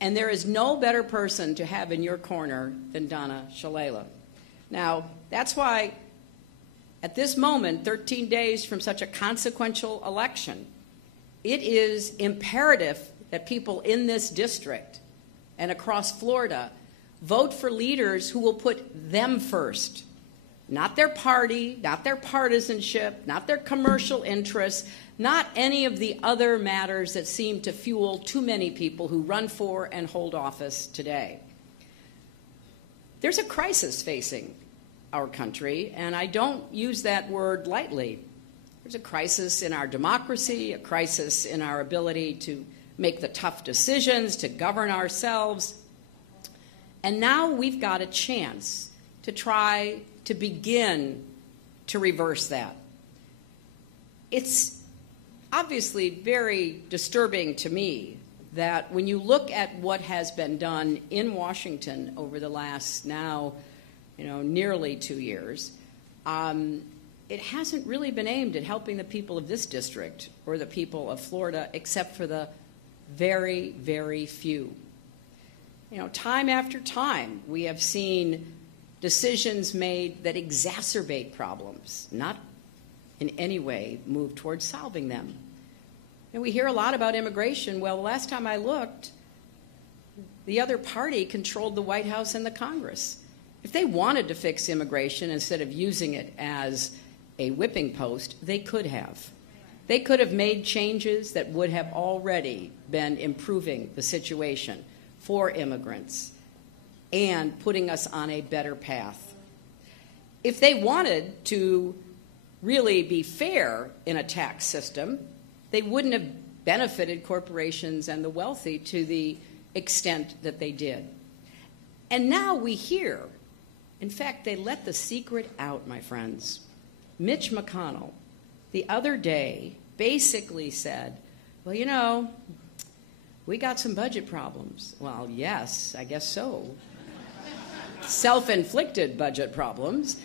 And there is no better person to have in your corner than Donna Shalala. Now, that's why at this moment, 13 days from such a consequential election, it is imperative that people in this district and across Florida vote for leaders who will put them first. Not their party, not their partisanship, not their commercial interests, not any of the other matters that seem to fuel too many people who run for and hold office today. There's a crisis facing our country, and I don't use that word lightly. There's a crisis in our democracy, a crisis in our ability to make the tough decisions, to govern ourselves. And now we've got a chance to try to begin to reverse that. It's obviously very disturbing to me that when you look at what has been done in Washington over the last now, nearly 2 years, it hasn't really been aimed at helping the people of this district or the people of Florida, except for the very, very few. Time after time, we have seen decisions made that exacerbate problems, not in any way move towards solving them. And we hear a lot about immigration. Well, the last time I looked, the other party controlled the White House and the Congress. If they wanted to fix immigration instead of using it as a whipping post, they could have. They could have made changes that would have already been improving the situation for immigrants and putting us on a better path. If they wanted to really be fair in a tax system, they wouldn't have benefited corporations and the wealthy to the extent that they did. And now we hear, in fact, they let the secret out, my friends. Mitch McConnell, the other day, basically said, well, we got some budget problems. Well, yes, I guess so. Self-inflicted budget problems,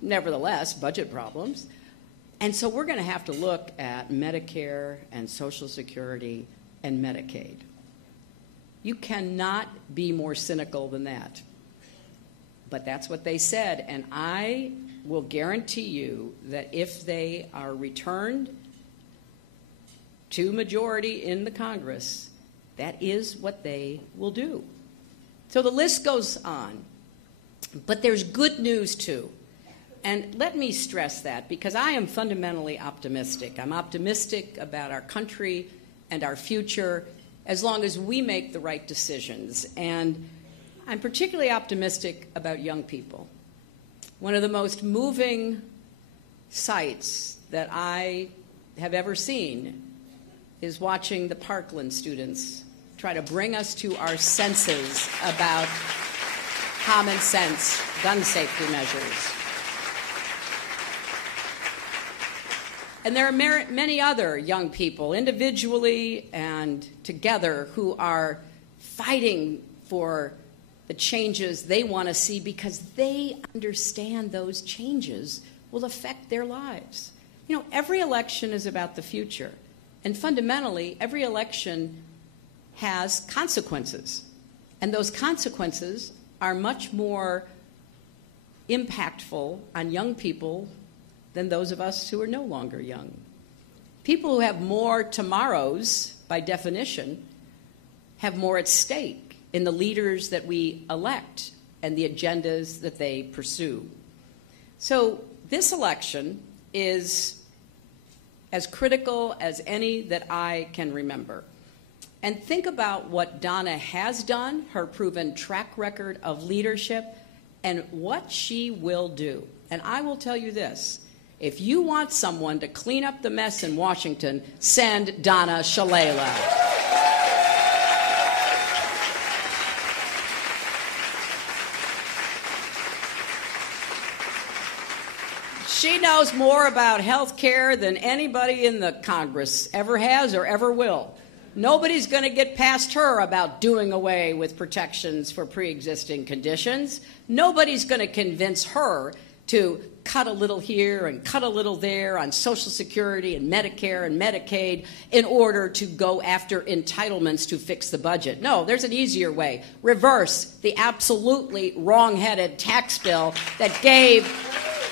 nevertheless, budget problems. And so we're going to have to look at Medicare and Social Security and Medicaid. You cannot be more cynical than that. But that's what they said, and I will guarantee you that if they are returned to majority in the Congress, that is what they will do. So the list goes on. But there's good news, too. And let me stress that, because I am fundamentally optimistic. I'm optimistic about our country and our future as long as we make the right decisions. And I'm particularly optimistic about young people. One of the most moving sights that I have ever seen is watching the Parkland students try to bring us to our senses about common sense gun safety measures. And there are many other young people, individually and together, who are fighting for the changes they want to see because they understand those changes will affect their lives. Every election is about the future. And fundamentally, every election has consequences. And those consequences are much more impactful on young people than those of us who are no longer young. People who have more tomorrows, by definition, have more at stake in the leaders that we elect and the agendas that they pursue. So this election is as critical as any that I can remember. And think about what Donna has done, her proven track record of leadership, and what she will do. And I will tell you this. If you want someone to clean up the mess in Washington, send Donna Shalala. She knows more about health care than anybody in the Congress ever has or ever will. Nobody's going to get past her about doing away with protections for pre-existing conditions. Nobody's going to convince her to cut a little here and cut a little there on Social Security and Medicare and Medicaid in order to go after entitlements to fix the budget. No, there's an easier way. Reverse the absolutely wrong-headed tax bill that gave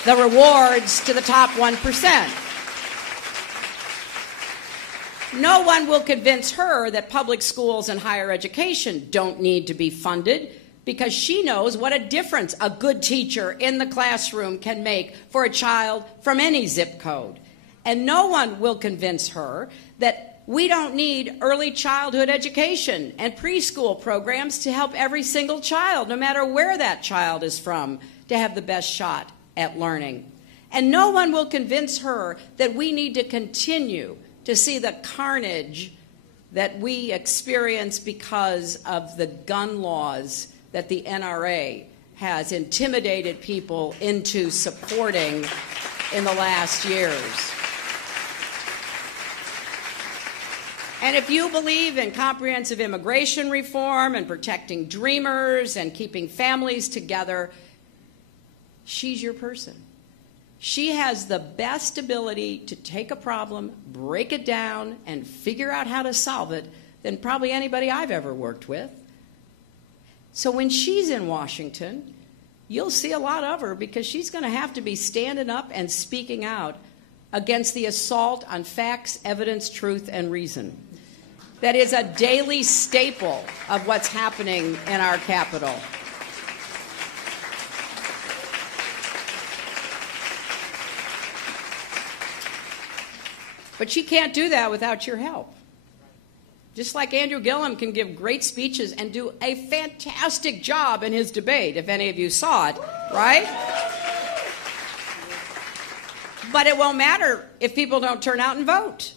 the rewards to the top 1%. No one will convince her that public schools and higher education don't need to be funded, because she knows what a difference a good teacher in the classroom can make for a child from any zip code. And no one will convince her that we don't need early childhood education and preschool programs to help every single child, no matter where that child is from, to have the best shot at learning. And no one will convince her that we need to continue to see the carnage that we experience because of the gun laws that the NRA has intimidated people into supporting in the last years. And if you believe in comprehensive immigration reform and protecting dreamers and keeping families together, she's your person. She has the best ability to take a problem, break it down, and figure out how to solve it than probably anybody I've ever worked with. So when she's in Washington, you'll see a lot of her because she's going to have to be standing up and speaking out against the assault on facts, evidence, truth, and reason. That is a daily staple of what's happening in our Capitol. But she can't do that without your help. Just like Andrew Gillum can give great speeches and do a fantastic job in his debate, if any of you saw it, right? But it won't matter if people don't turn out and vote.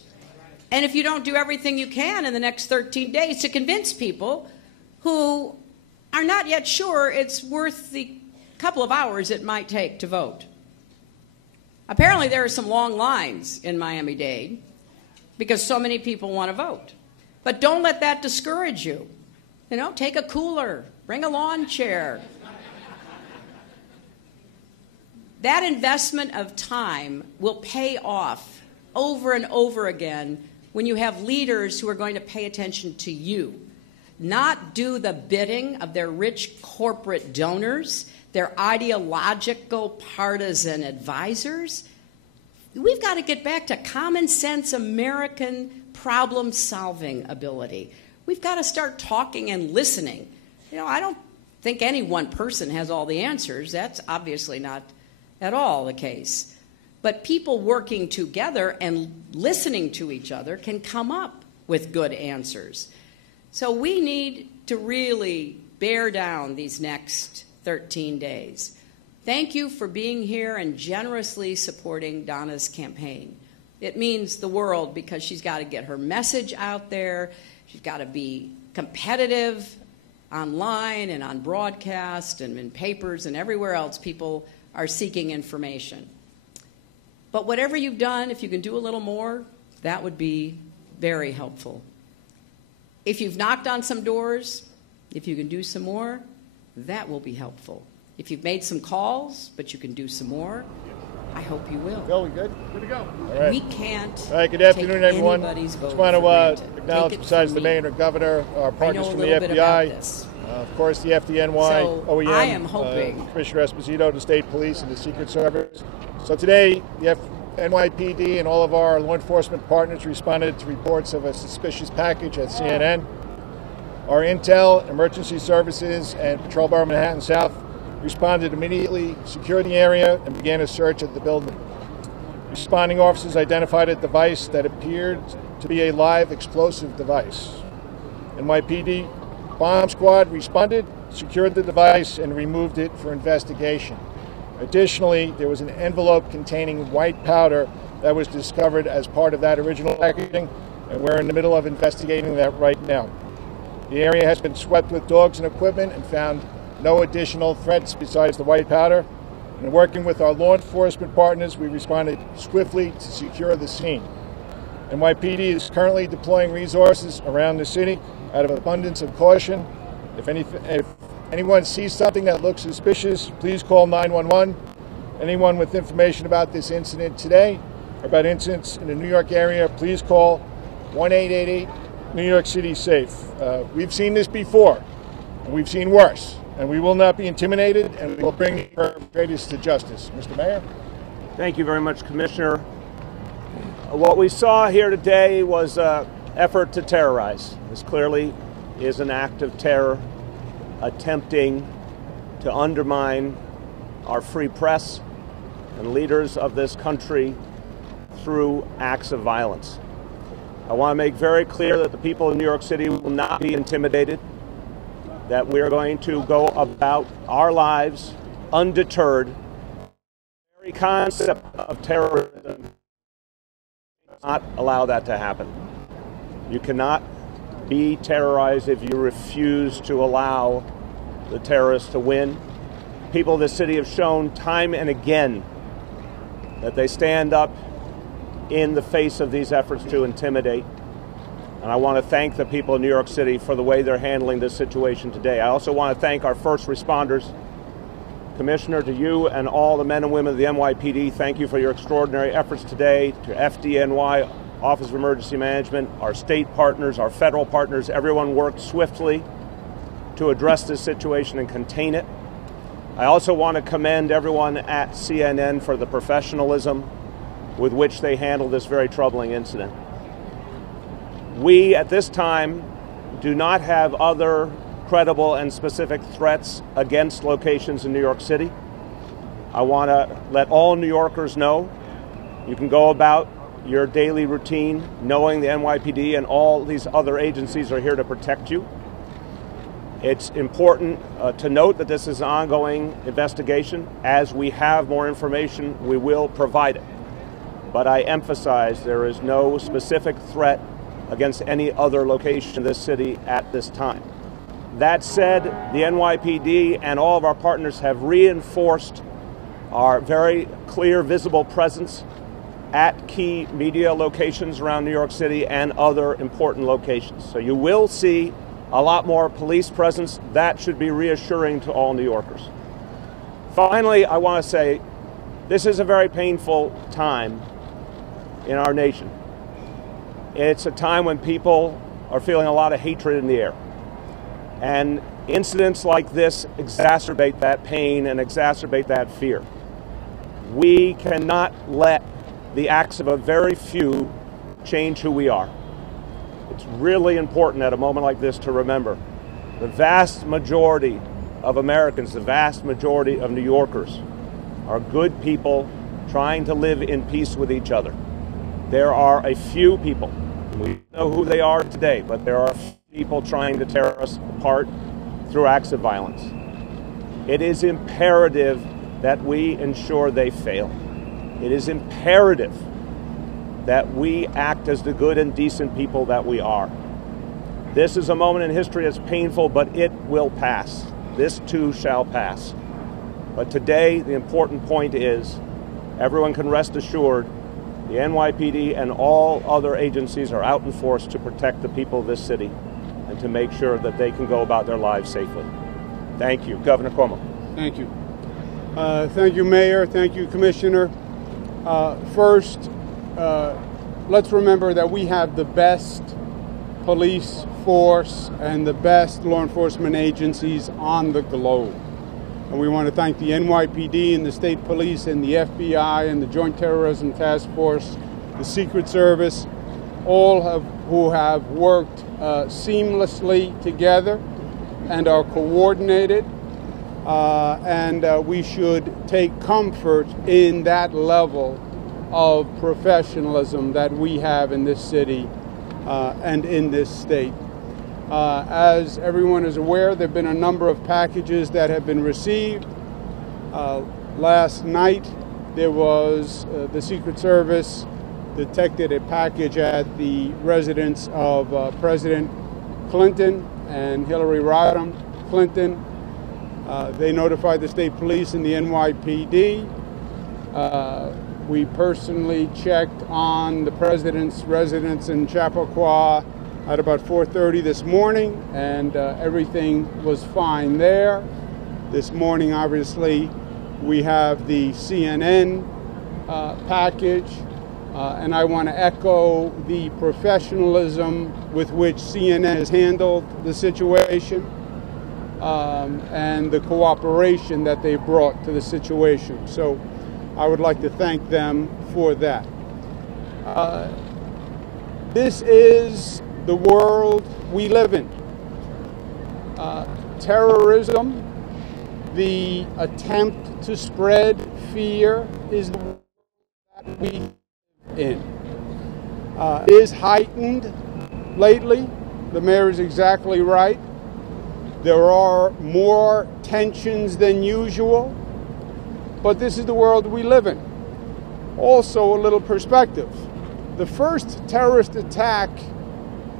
And if you don't do everything you can in the next 13 days to convince people who are not yet sure it's worth the couple of hours it might take to vote. Apparently there are some long lines in Miami-Dade because so many people want to vote. But don't let that discourage you. You know, take a cooler, bring a lawn chair. That investment of time will pay off over and over again when you have leaders who are going to pay attention to you, not do the bidding of their rich corporate donors, their ideological partisan advisors. We've got to get back to common sense American problem-solving ability. We've got to start talking and listening. You know, I don't think any one person has all the answers. That's obviously not at all the case. But people working together and listening to each other can come up with good answers. So we need to really bear down these next 13 days. Thank you for being here and generously supporting Donna's campaign. It means the world because she's got to get her message out there. She's got to be competitive online and on broadcast and in papers and everywhere else people are seeking information. But whatever you've done, if you can do a little more, that would be very helpful. If you've knocked on some doors, if you can do some more, that will be helpful. If you've made some calls, but you can do some more, I hope you will. Bill, we good? Good to go. All right. We can't. All right, good afternoon, take everyone. anybody's vote Just want to for acknowledge, besides the mayor and governor, our partners from the FBI, of course, the FDNY, So OEM, I am hoping Commissioner Esposito, the State Police, and the Secret Service. So today, the NYPD and all of our law enforcement partners responded to reports of a suspicious package at CNN. Our Intel, Emergency Services, and Patrol Borough Manhattan South responded immediately, secured the area, and began a search of the building. Responding officers identified a device that appeared to be a live explosive device. NYPD bomb squad responded, secured the device, and removed it for investigation. Additionally, there was an envelope containing white powder that was discovered as part of that original packaging, and we're in the middle of investigating that right now. The area has been swept with dogs and equipment and found no additional threats besides the white powder. And working with our law enforcement partners, we responded swiftly to secure the scene. NYPD is currently deploying resources around the city out of abundance of caution. If anyone sees something that looks suspicious, please call 911. Anyone with information about this incident today or about incidents in the New York area, please call 1-888 New York City Safe. We've seen this before, and we've seen worse, and we will not be intimidated, and we will bring the perpetrators to justice. Mr. Mayor? Thank you very much, Commissioner. What we saw here today was an effort to terrorize. This clearly is an act of terror, attempting to undermine our free press and leaders of this country through acts of violence. I want to make very clear that the people in New York City will not be intimidated, that we're going to go about our lives undeterred, very very concept of terrorism, not allow that to happen. You cannot be terrorized if you refuse to allow the terrorists to win. People of this city have shown time and again that they stand up in the face of these efforts to intimidate. And I want to thank the people of New York City for the way they're handling this situation today. I also want to thank our first responders. Commissioner, to you and all the men and women of the NYPD, thank you for your extraordinary efforts today. To FDNY, Office of Emergency Management, our state partners, our federal partners, everyone worked swiftly to address this situation and contain it. I also want to commend everyone at CNN for the professionalism with which they handled this very troubling incident. We, at this time, do not have other credible and specific threats against locations in New York City. I want to let all New Yorkers know you can go about your daily routine knowing the NYPD and all these other agencies are here to protect you. It's important to note that this is an ongoing investigation. As we have more information, we will provide it. But I emphasize there is no specific threat against any other location in this city at this time. That said, the NYPD and all of our partners have reinforced our very clear, visible presence at key media locations around New York City and other important locations. So you will see a lot more police presence. That should be reassuring to all New Yorkers. Finally, I want to say this is a very painful time in our nation. It's a time when people are feeling a lot of hatred in the air. And incidents like this exacerbate that pain and exacerbate that fear. We cannot let the acts of a very few change who we are. It's really important at a moment like this to remember the vast majority of Americans, the vast majority of New Yorkers are good people trying to live in peace with each other. There are a few people, we know who they are today, but there are people trying to tear us apart through acts of violence. It is imperative that we ensure they fail. It is imperative that we act as the good and decent people that we are. This is a moment in history that's painful, but it will pass. This too shall pass. But today, the important point is everyone can rest assured the NYPD and all other agencies are out in force to protect the people of this city and to make sure that they can go about their lives safely. Thank you. Governor Cuomo. Thank you. Thank you, Mayor. Thank you, Commissioner. First, let's remember that we have the best police force and the best law enforcement agencies on the globe. And we want to thank the NYPD and the state police and the FBI and the Joint Terrorism Task Force, the Secret Service, all who have worked seamlessly together and are coordinated. And we should take comfort in that level of professionalism that we have in this city and in this state. As everyone is aware, there have been a number of packages that have been received. Last night, there was the Secret Service detected a package at the residence of President Clinton and Hillary Rodham Clinton. They notified the state police and the NYPD. We personally checked on the president's residence in Chappaqua at about 4:30 this morning, and everything was fine there. This morning, obviously, we have the CNN package, and I want to echo the professionalism with which CNN has handled the situation and the cooperation that they brought to the situation. So I would like to thank them for that. This is the world we live in. Terrorism, the attempt to spread fear, is the world that we live in. It is heightened lately. The mayor is exactly right. There are more tensions than usual. but this is the world we live in. Also, a little perspective. The first terrorist attack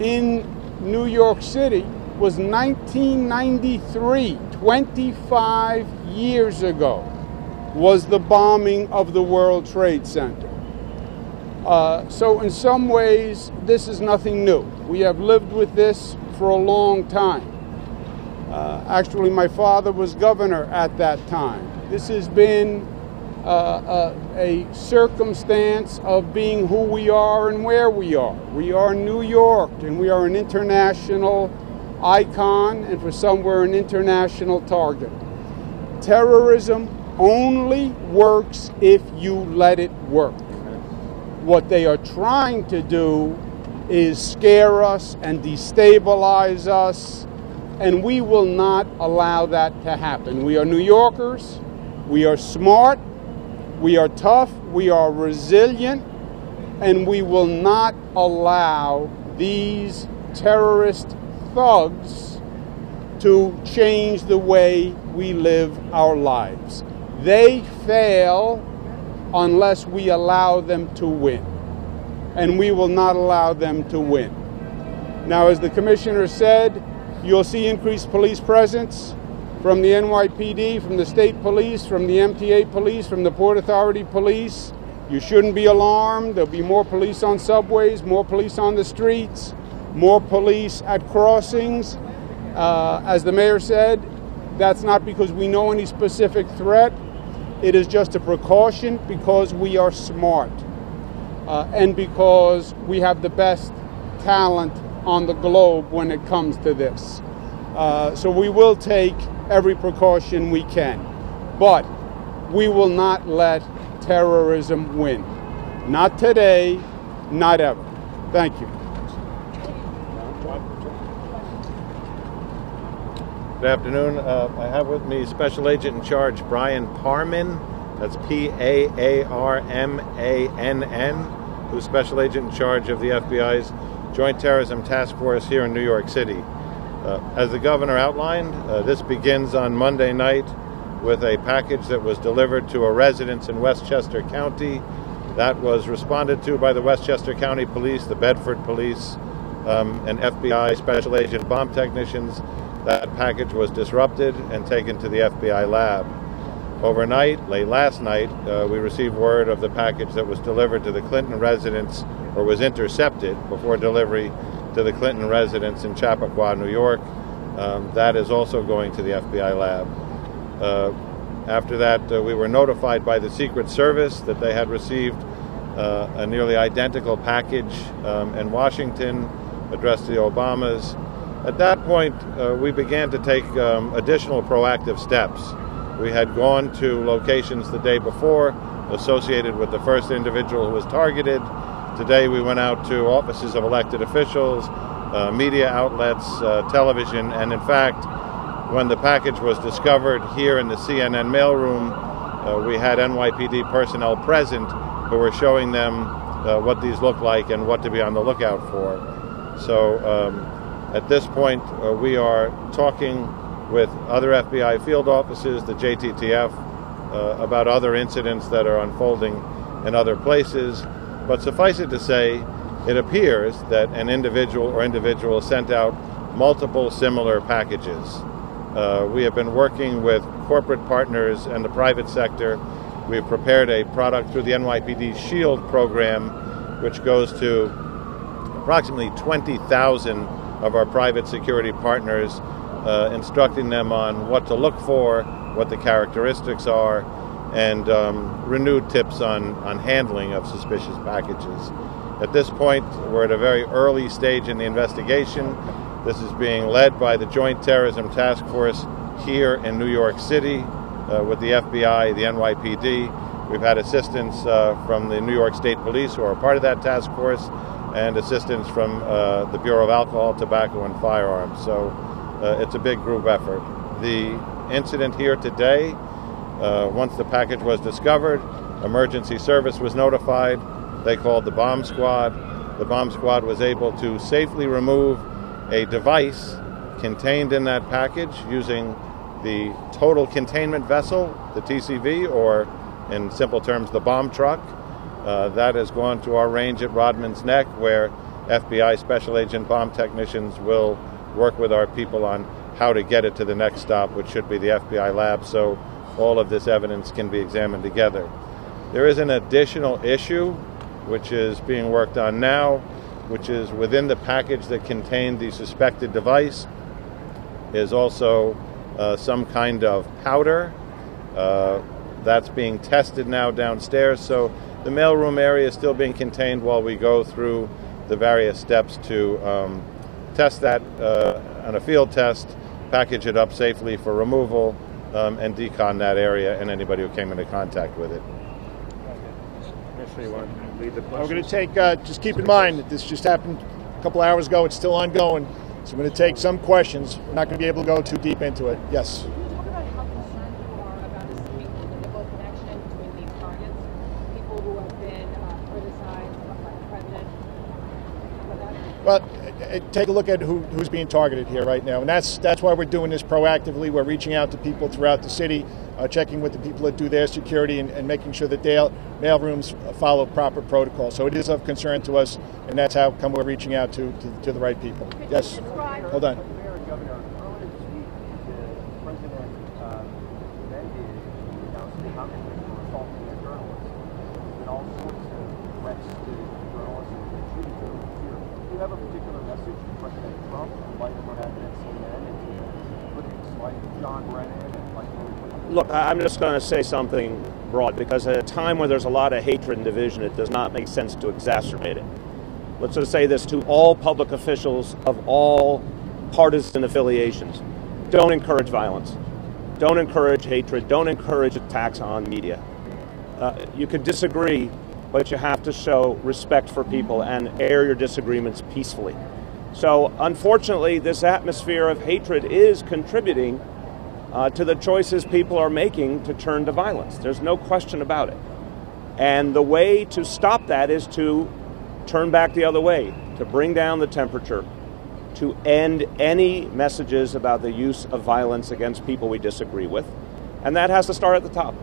in New York City was 1993, 25 years ago, was the bombing of the World Trade Center. So in some ways, this is nothing new. We have lived with this for a long time. Actually, my father was governor at that time. This has been a circumstance of being who we are and where we are. We are New York, and we are an international icon, and for some, we're an international target. Terrorism only works if you let it work. What they are trying to do is scare us and destabilize us, and we will not allow that to happen. We are New Yorkers. We are smart. We are tough. We are resilient, and we will not allow these terrorist thugs to change the way we live our lives. They fail unless we allow them to win, and we will not allow them to win. Now, as the commissioner said, you'll see increased police presence from the NYPD, from the state police, from the MTA police, from the Port Authority police. You shouldn't be alarmed. There'll be more police on subways, more police on the streets, more police at crossings. As the mayor said, that's not because we know any specific threat. It is just a precaution because we are smart and because we have the best talent on the globe when it comes to this. So we will take every precaution we can, but we will not let terrorism win. Not today, not ever. Thank you. Good afternoon. I have with me Special Agent in Charge Brian Parman. That's P-A-A-R-M-A-N-N, who's Special Agent in charge of the FBI's Joint Terrorism Task Force here in New York City. As the governor outlined, this begins on Monday night with a package that was delivered to a residence in Westchester County. That was responded to by the Westchester County Police, the Bedford Police, and FBI Special Agent bomb technicians. That package was disrupted and taken to the FBI lab. Overnight, late last night, we received word of the package that was delivered to the Clinton residence, or was intercepted before delivery to the Clinton residence in Chappaqua, New York. That is also going to the FBI lab. After that, we were notified by the Secret Service that they had received a nearly identical package in Washington addressed to the Obamas. At that point, we began to take additional proactive steps. We had gone to locations the day before associated with the first individual who was targeted. Today we went out to offices of elected officials, media outlets, television, and in fact, when the package was discovered here in the CNN mailroom, we had NYPD personnel present who were showing them what these look like and what to be on the lookout for. So at this point, we are talking with other FBI field offices, the JTTF, about other incidents that are unfolding in other places. But suffice it to say, it appears that an individual or individuals sent out multiple similar packages. We have been working with corporate partners and the private sector. We've prepared a product through the NYPD SHIELD program, which goes to approximately 20,000 of our private security partners, instructing them on what to look for, what the characteristics are, and renewed tips on handling of suspicious packages. At this point, we're at a very early stage in the investigation. This is being led by the Joint Terrorism Task Force here in New York City with the FBI, the NYPD. We've had assistance from the New York State Police, who are part of that task force, and assistance from the Bureau of Alcohol, Tobacco, and Firearms. So it's a big group effort. The incident here today, once the package was discovered, emergency service was notified. They called the bomb squad. The bomb squad was able to safely remove a device contained in that package using the total containment vessel, the TCV, or in simple terms, the bomb truck. That has gone to our range at Rodman's Neck, where FBI Special Agent bomb technicians will work with our people on how to get it to the next stop, which should be the FBI lab, so all of this evidence can be examined together. There is an additional issue which is being worked on now, which is within the package that contained the suspected device is also some kind of powder. That's being tested now downstairs, so the mailroom area is still being contained while we go through the various steps to test that on a field test, package it up safely for removal, and decon that area and anybody who came into contact with it. We're going to take, just keep in mind that this just happened a couple hours ago. It's still ongoing. So I'm going to take some questions. We're not going to be able to go too deep into it. Yes? Well, take a look at who's being targeted here right now, and that's why we're doing this proactively. We're reaching out to people throughout the city, checking with the people that do their security, and making sure that mail rooms follow proper protocol. So it is of concern to us, and that's how come we're reaching out to the right people. Yes, hold on. Have a particular message for President Trump, like what happened at CNN, and critics like John Brennan and like. Look, I'm just going to say something broad, because at a time where there's a lot of hatred and division, it does not make sense to exacerbate it. Let's just say this to all public officials of all partisan affiliations: don't encourage violence, don't encourage hatred, don't encourage attacks on media. You could disagree, but you have to show respect for people and air your disagreements peacefully. So unfortunately, this atmosphere of hatred is contributing to the choices people are making to turn to violence. There's no question about it. And the way to stop that is to turn back the other way, to bring down the temperature, to end any messages about the use of violence against people we disagree with. And that has to start at the top.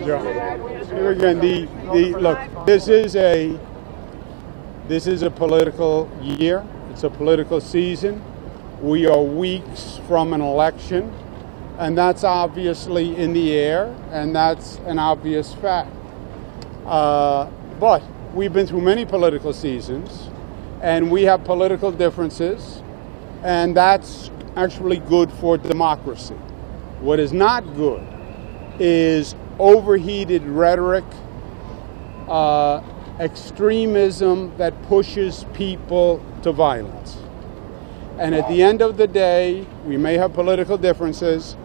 Yeah. Here again, look, this is a political year. It's a political season. We are weeks from an election, and that's obviously in the air, and that's an obvious fact. But we've been through many political seasons, and we have political differences, and that's actually good for democracy. What is not good is overheated rhetoric, extremism that pushes people to violence. And at the end of the day, we may have political differences,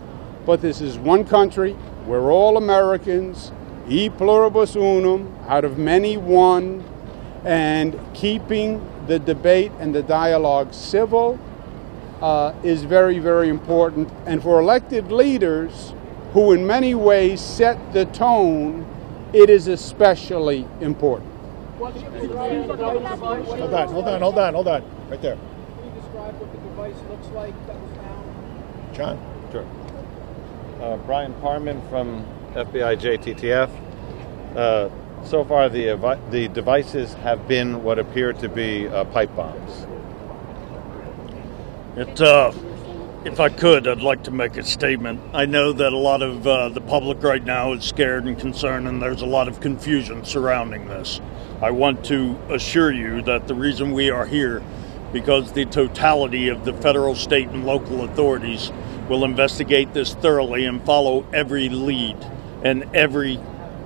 but this is one country. We're all Americans, e pluribus unum, out of many one, and keeping the debate and the dialogue civil is very, very important. And for elected leaders, who in many ways set the tone, it is especially important. Hold on. Right there. Can you describe what the device looks like that was found? John? Sure. Brian Parman from FBI JTTF. So far, the devices have been what appear to be pipe bombs. If I could, I'd like to make a statement. I know that a lot of the public right now is scared and concerned, and there's a lot of confusion surrounding this. I want to assure you that the reason we are here, because the totality of the federal, state, and local authorities will investigate this thoroughly and follow every lead, and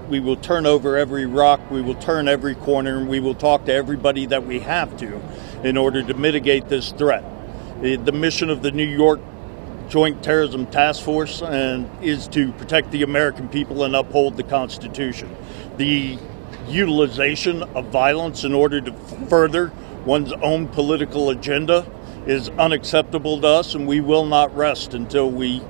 we will turn over every rock, we will turn every corner, and we will talk to everybody that we have to in order to mitigate this threat. The mission of the New York Joint Terrorism Task Force is to protect the American people and uphold the Constitution. The utilization of violence in order to further one's own political agenda is unacceptable to us, and we will not rest until we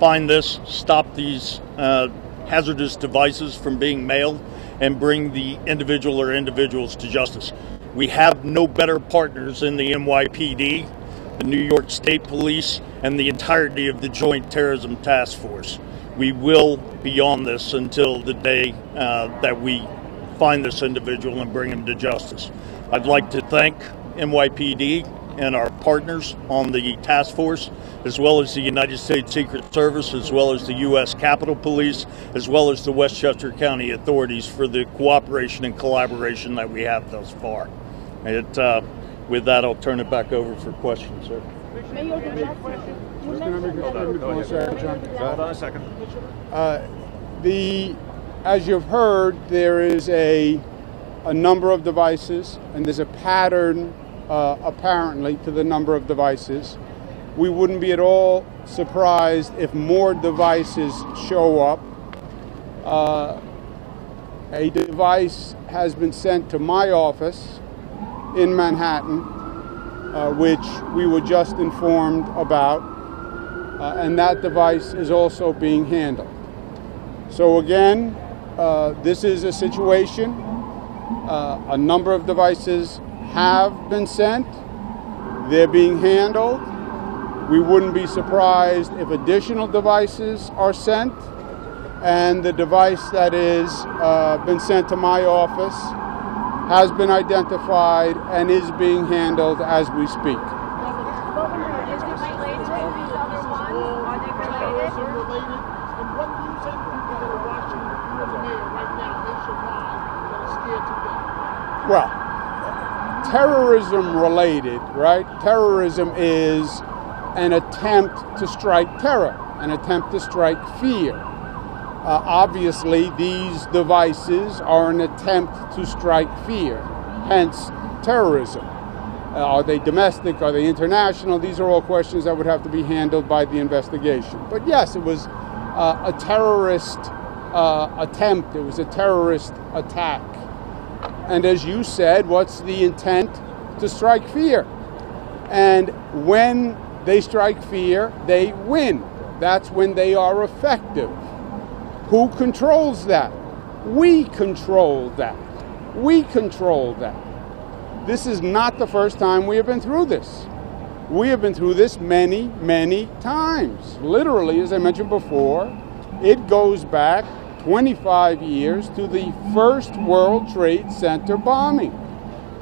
find this, stop these hazardous devices from being mailed, and bring the individual or individuals to justice. We have no better partners in the NYPD the New York State Police, and the entirety of the Joint Terrorism Task Force. We will be on this until the day that we find this individual and bring him to justice. I'd like to thank NYPD and our partners on the task force, as well as the United States Secret Service, as well as the U.S. Capitol Police, as well as the Westchester County authorities for the cooperation and collaboration that we have thus far. With that, I'll turn it back over for questions, sir. Hold on a second. As you've heard, there is a number of devices, and there's a pattern apparently to the number of devices. We wouldn't be at all surprised if more devices show up. A device has been sent to my office in Manhattan, which we were just informed about, and that device is also being handled. So again, this is a situation. A number of devices have been sent. They're being handled. We wouldn't be surprised if additional devices are sent. And the device that is been sent to my office has been identified and is being handled as we speak. Well, terrorism related, right? Terrorism is an attempt to strike terror, an attempt to strike fear. Obviously, these devices are an attempt to strike fear, hence terrorism. Are they domestic? Are they international? These are all questions that would have to be handled by the investigation. But yes, it was a terrorist attempt. It was a terrorist attack. And as you said, what's the intent? To strike fear. And when they strike fear, they win. That's when they are effective. Who controls that? We control that. We control that. This is not the first time we have been through this. We have been through this many, many times. Literally, as I mentioned before, it goes back 25 years to the first World Trade Center bombing.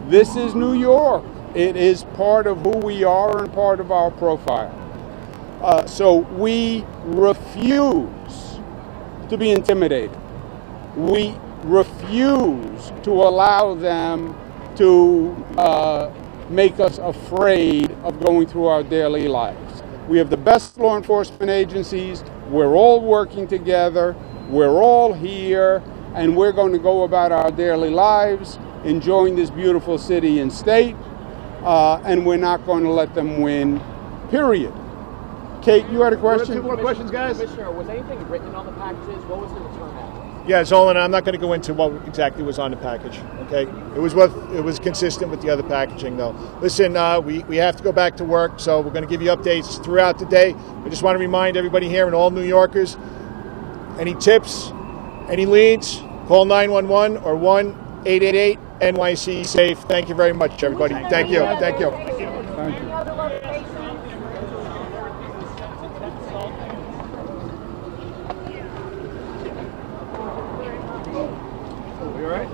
This is New York. It is part of who we are and part of our profile. So we refuse to be intimidated. We refuse to allow them to make us afraid of going through our daily lives. We have the best law enforcement agencies. We're all working together. We're all here, and we're going to go about our daily lives, enjoying this beautiful city and state, and we're not going to let them win, period. Kate, you had a question? Two more questions, guys. Commissioner, was anything written on the packages? What was the return address? Yeah, Zolan, I'm not going to go into what exactly was on the package, okay? It was consistent with the other packaging, though. Listen, we have to go back to work, so we're going to give you updates throughout the day. I just want to remind everybody here and all New Yorkers, any tips, any leads, call 911 or 1-888-NYC-SAFE. Thank you very much, everybody. Thank you. Thank you. Thank you. You all right?